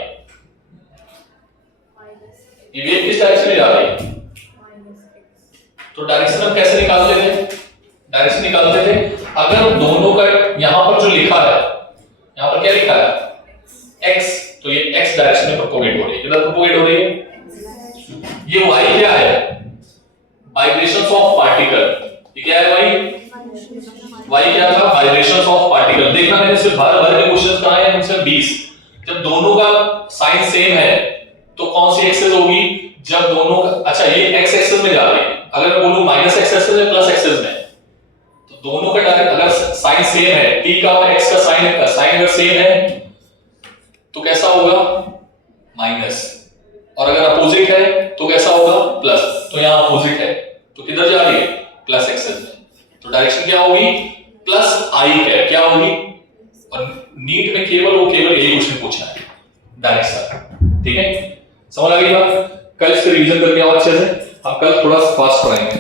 ये वेव किस डायरेक्शन में जा रही है? तो डायरेक्शन हम कैसे निकालते थे? डायरेक्शन निकालते थे अगर दोनों का यहां पर जो लिखा है, यहां पर क्या लिखा है? x, तो ये x डायरेक्शन में प्रोपोगेट हो रही है, किधर प्रोपोगेट हो रही है? ये y क्या है? Vibrations of particle. ये क्या है y क्या था? Vibrations of particle. देखना मैंने सिर्फ भर के क्वेश्चंस कराए हैं तुमसे 20। जब दोनों का साइन सेम है तो कौन सी एक्सेस होगी? जब दोनों का, अच्छा ये x एक्सेस में जा रही है, अगर मैं बोलूं माइनस x एक्सेस में प्लस एक्सेस में, तो दोनों का डायरेक्ट अगर साइन सेम है, t का और x का साइन अगर सेम है तो कैसा होगा? माइनस, और अगर अपोजिट है तो कैसा होगा? प्लस। तो यहां अपोजिट है तो किधर जा रही है? प्लस एक्सेस में, तो डायरेक्शन क्या होगी? प्लस आई है, क्या होगी? और नीट में केवल यही क्वेश्चन पूछा है, डायरेक्शन, ठीक है। समझ आ गई बात? कल इसका रिवीजन करके और अच्छे से, हम कल थोड़ा फास्ट पढ़ाएंगे।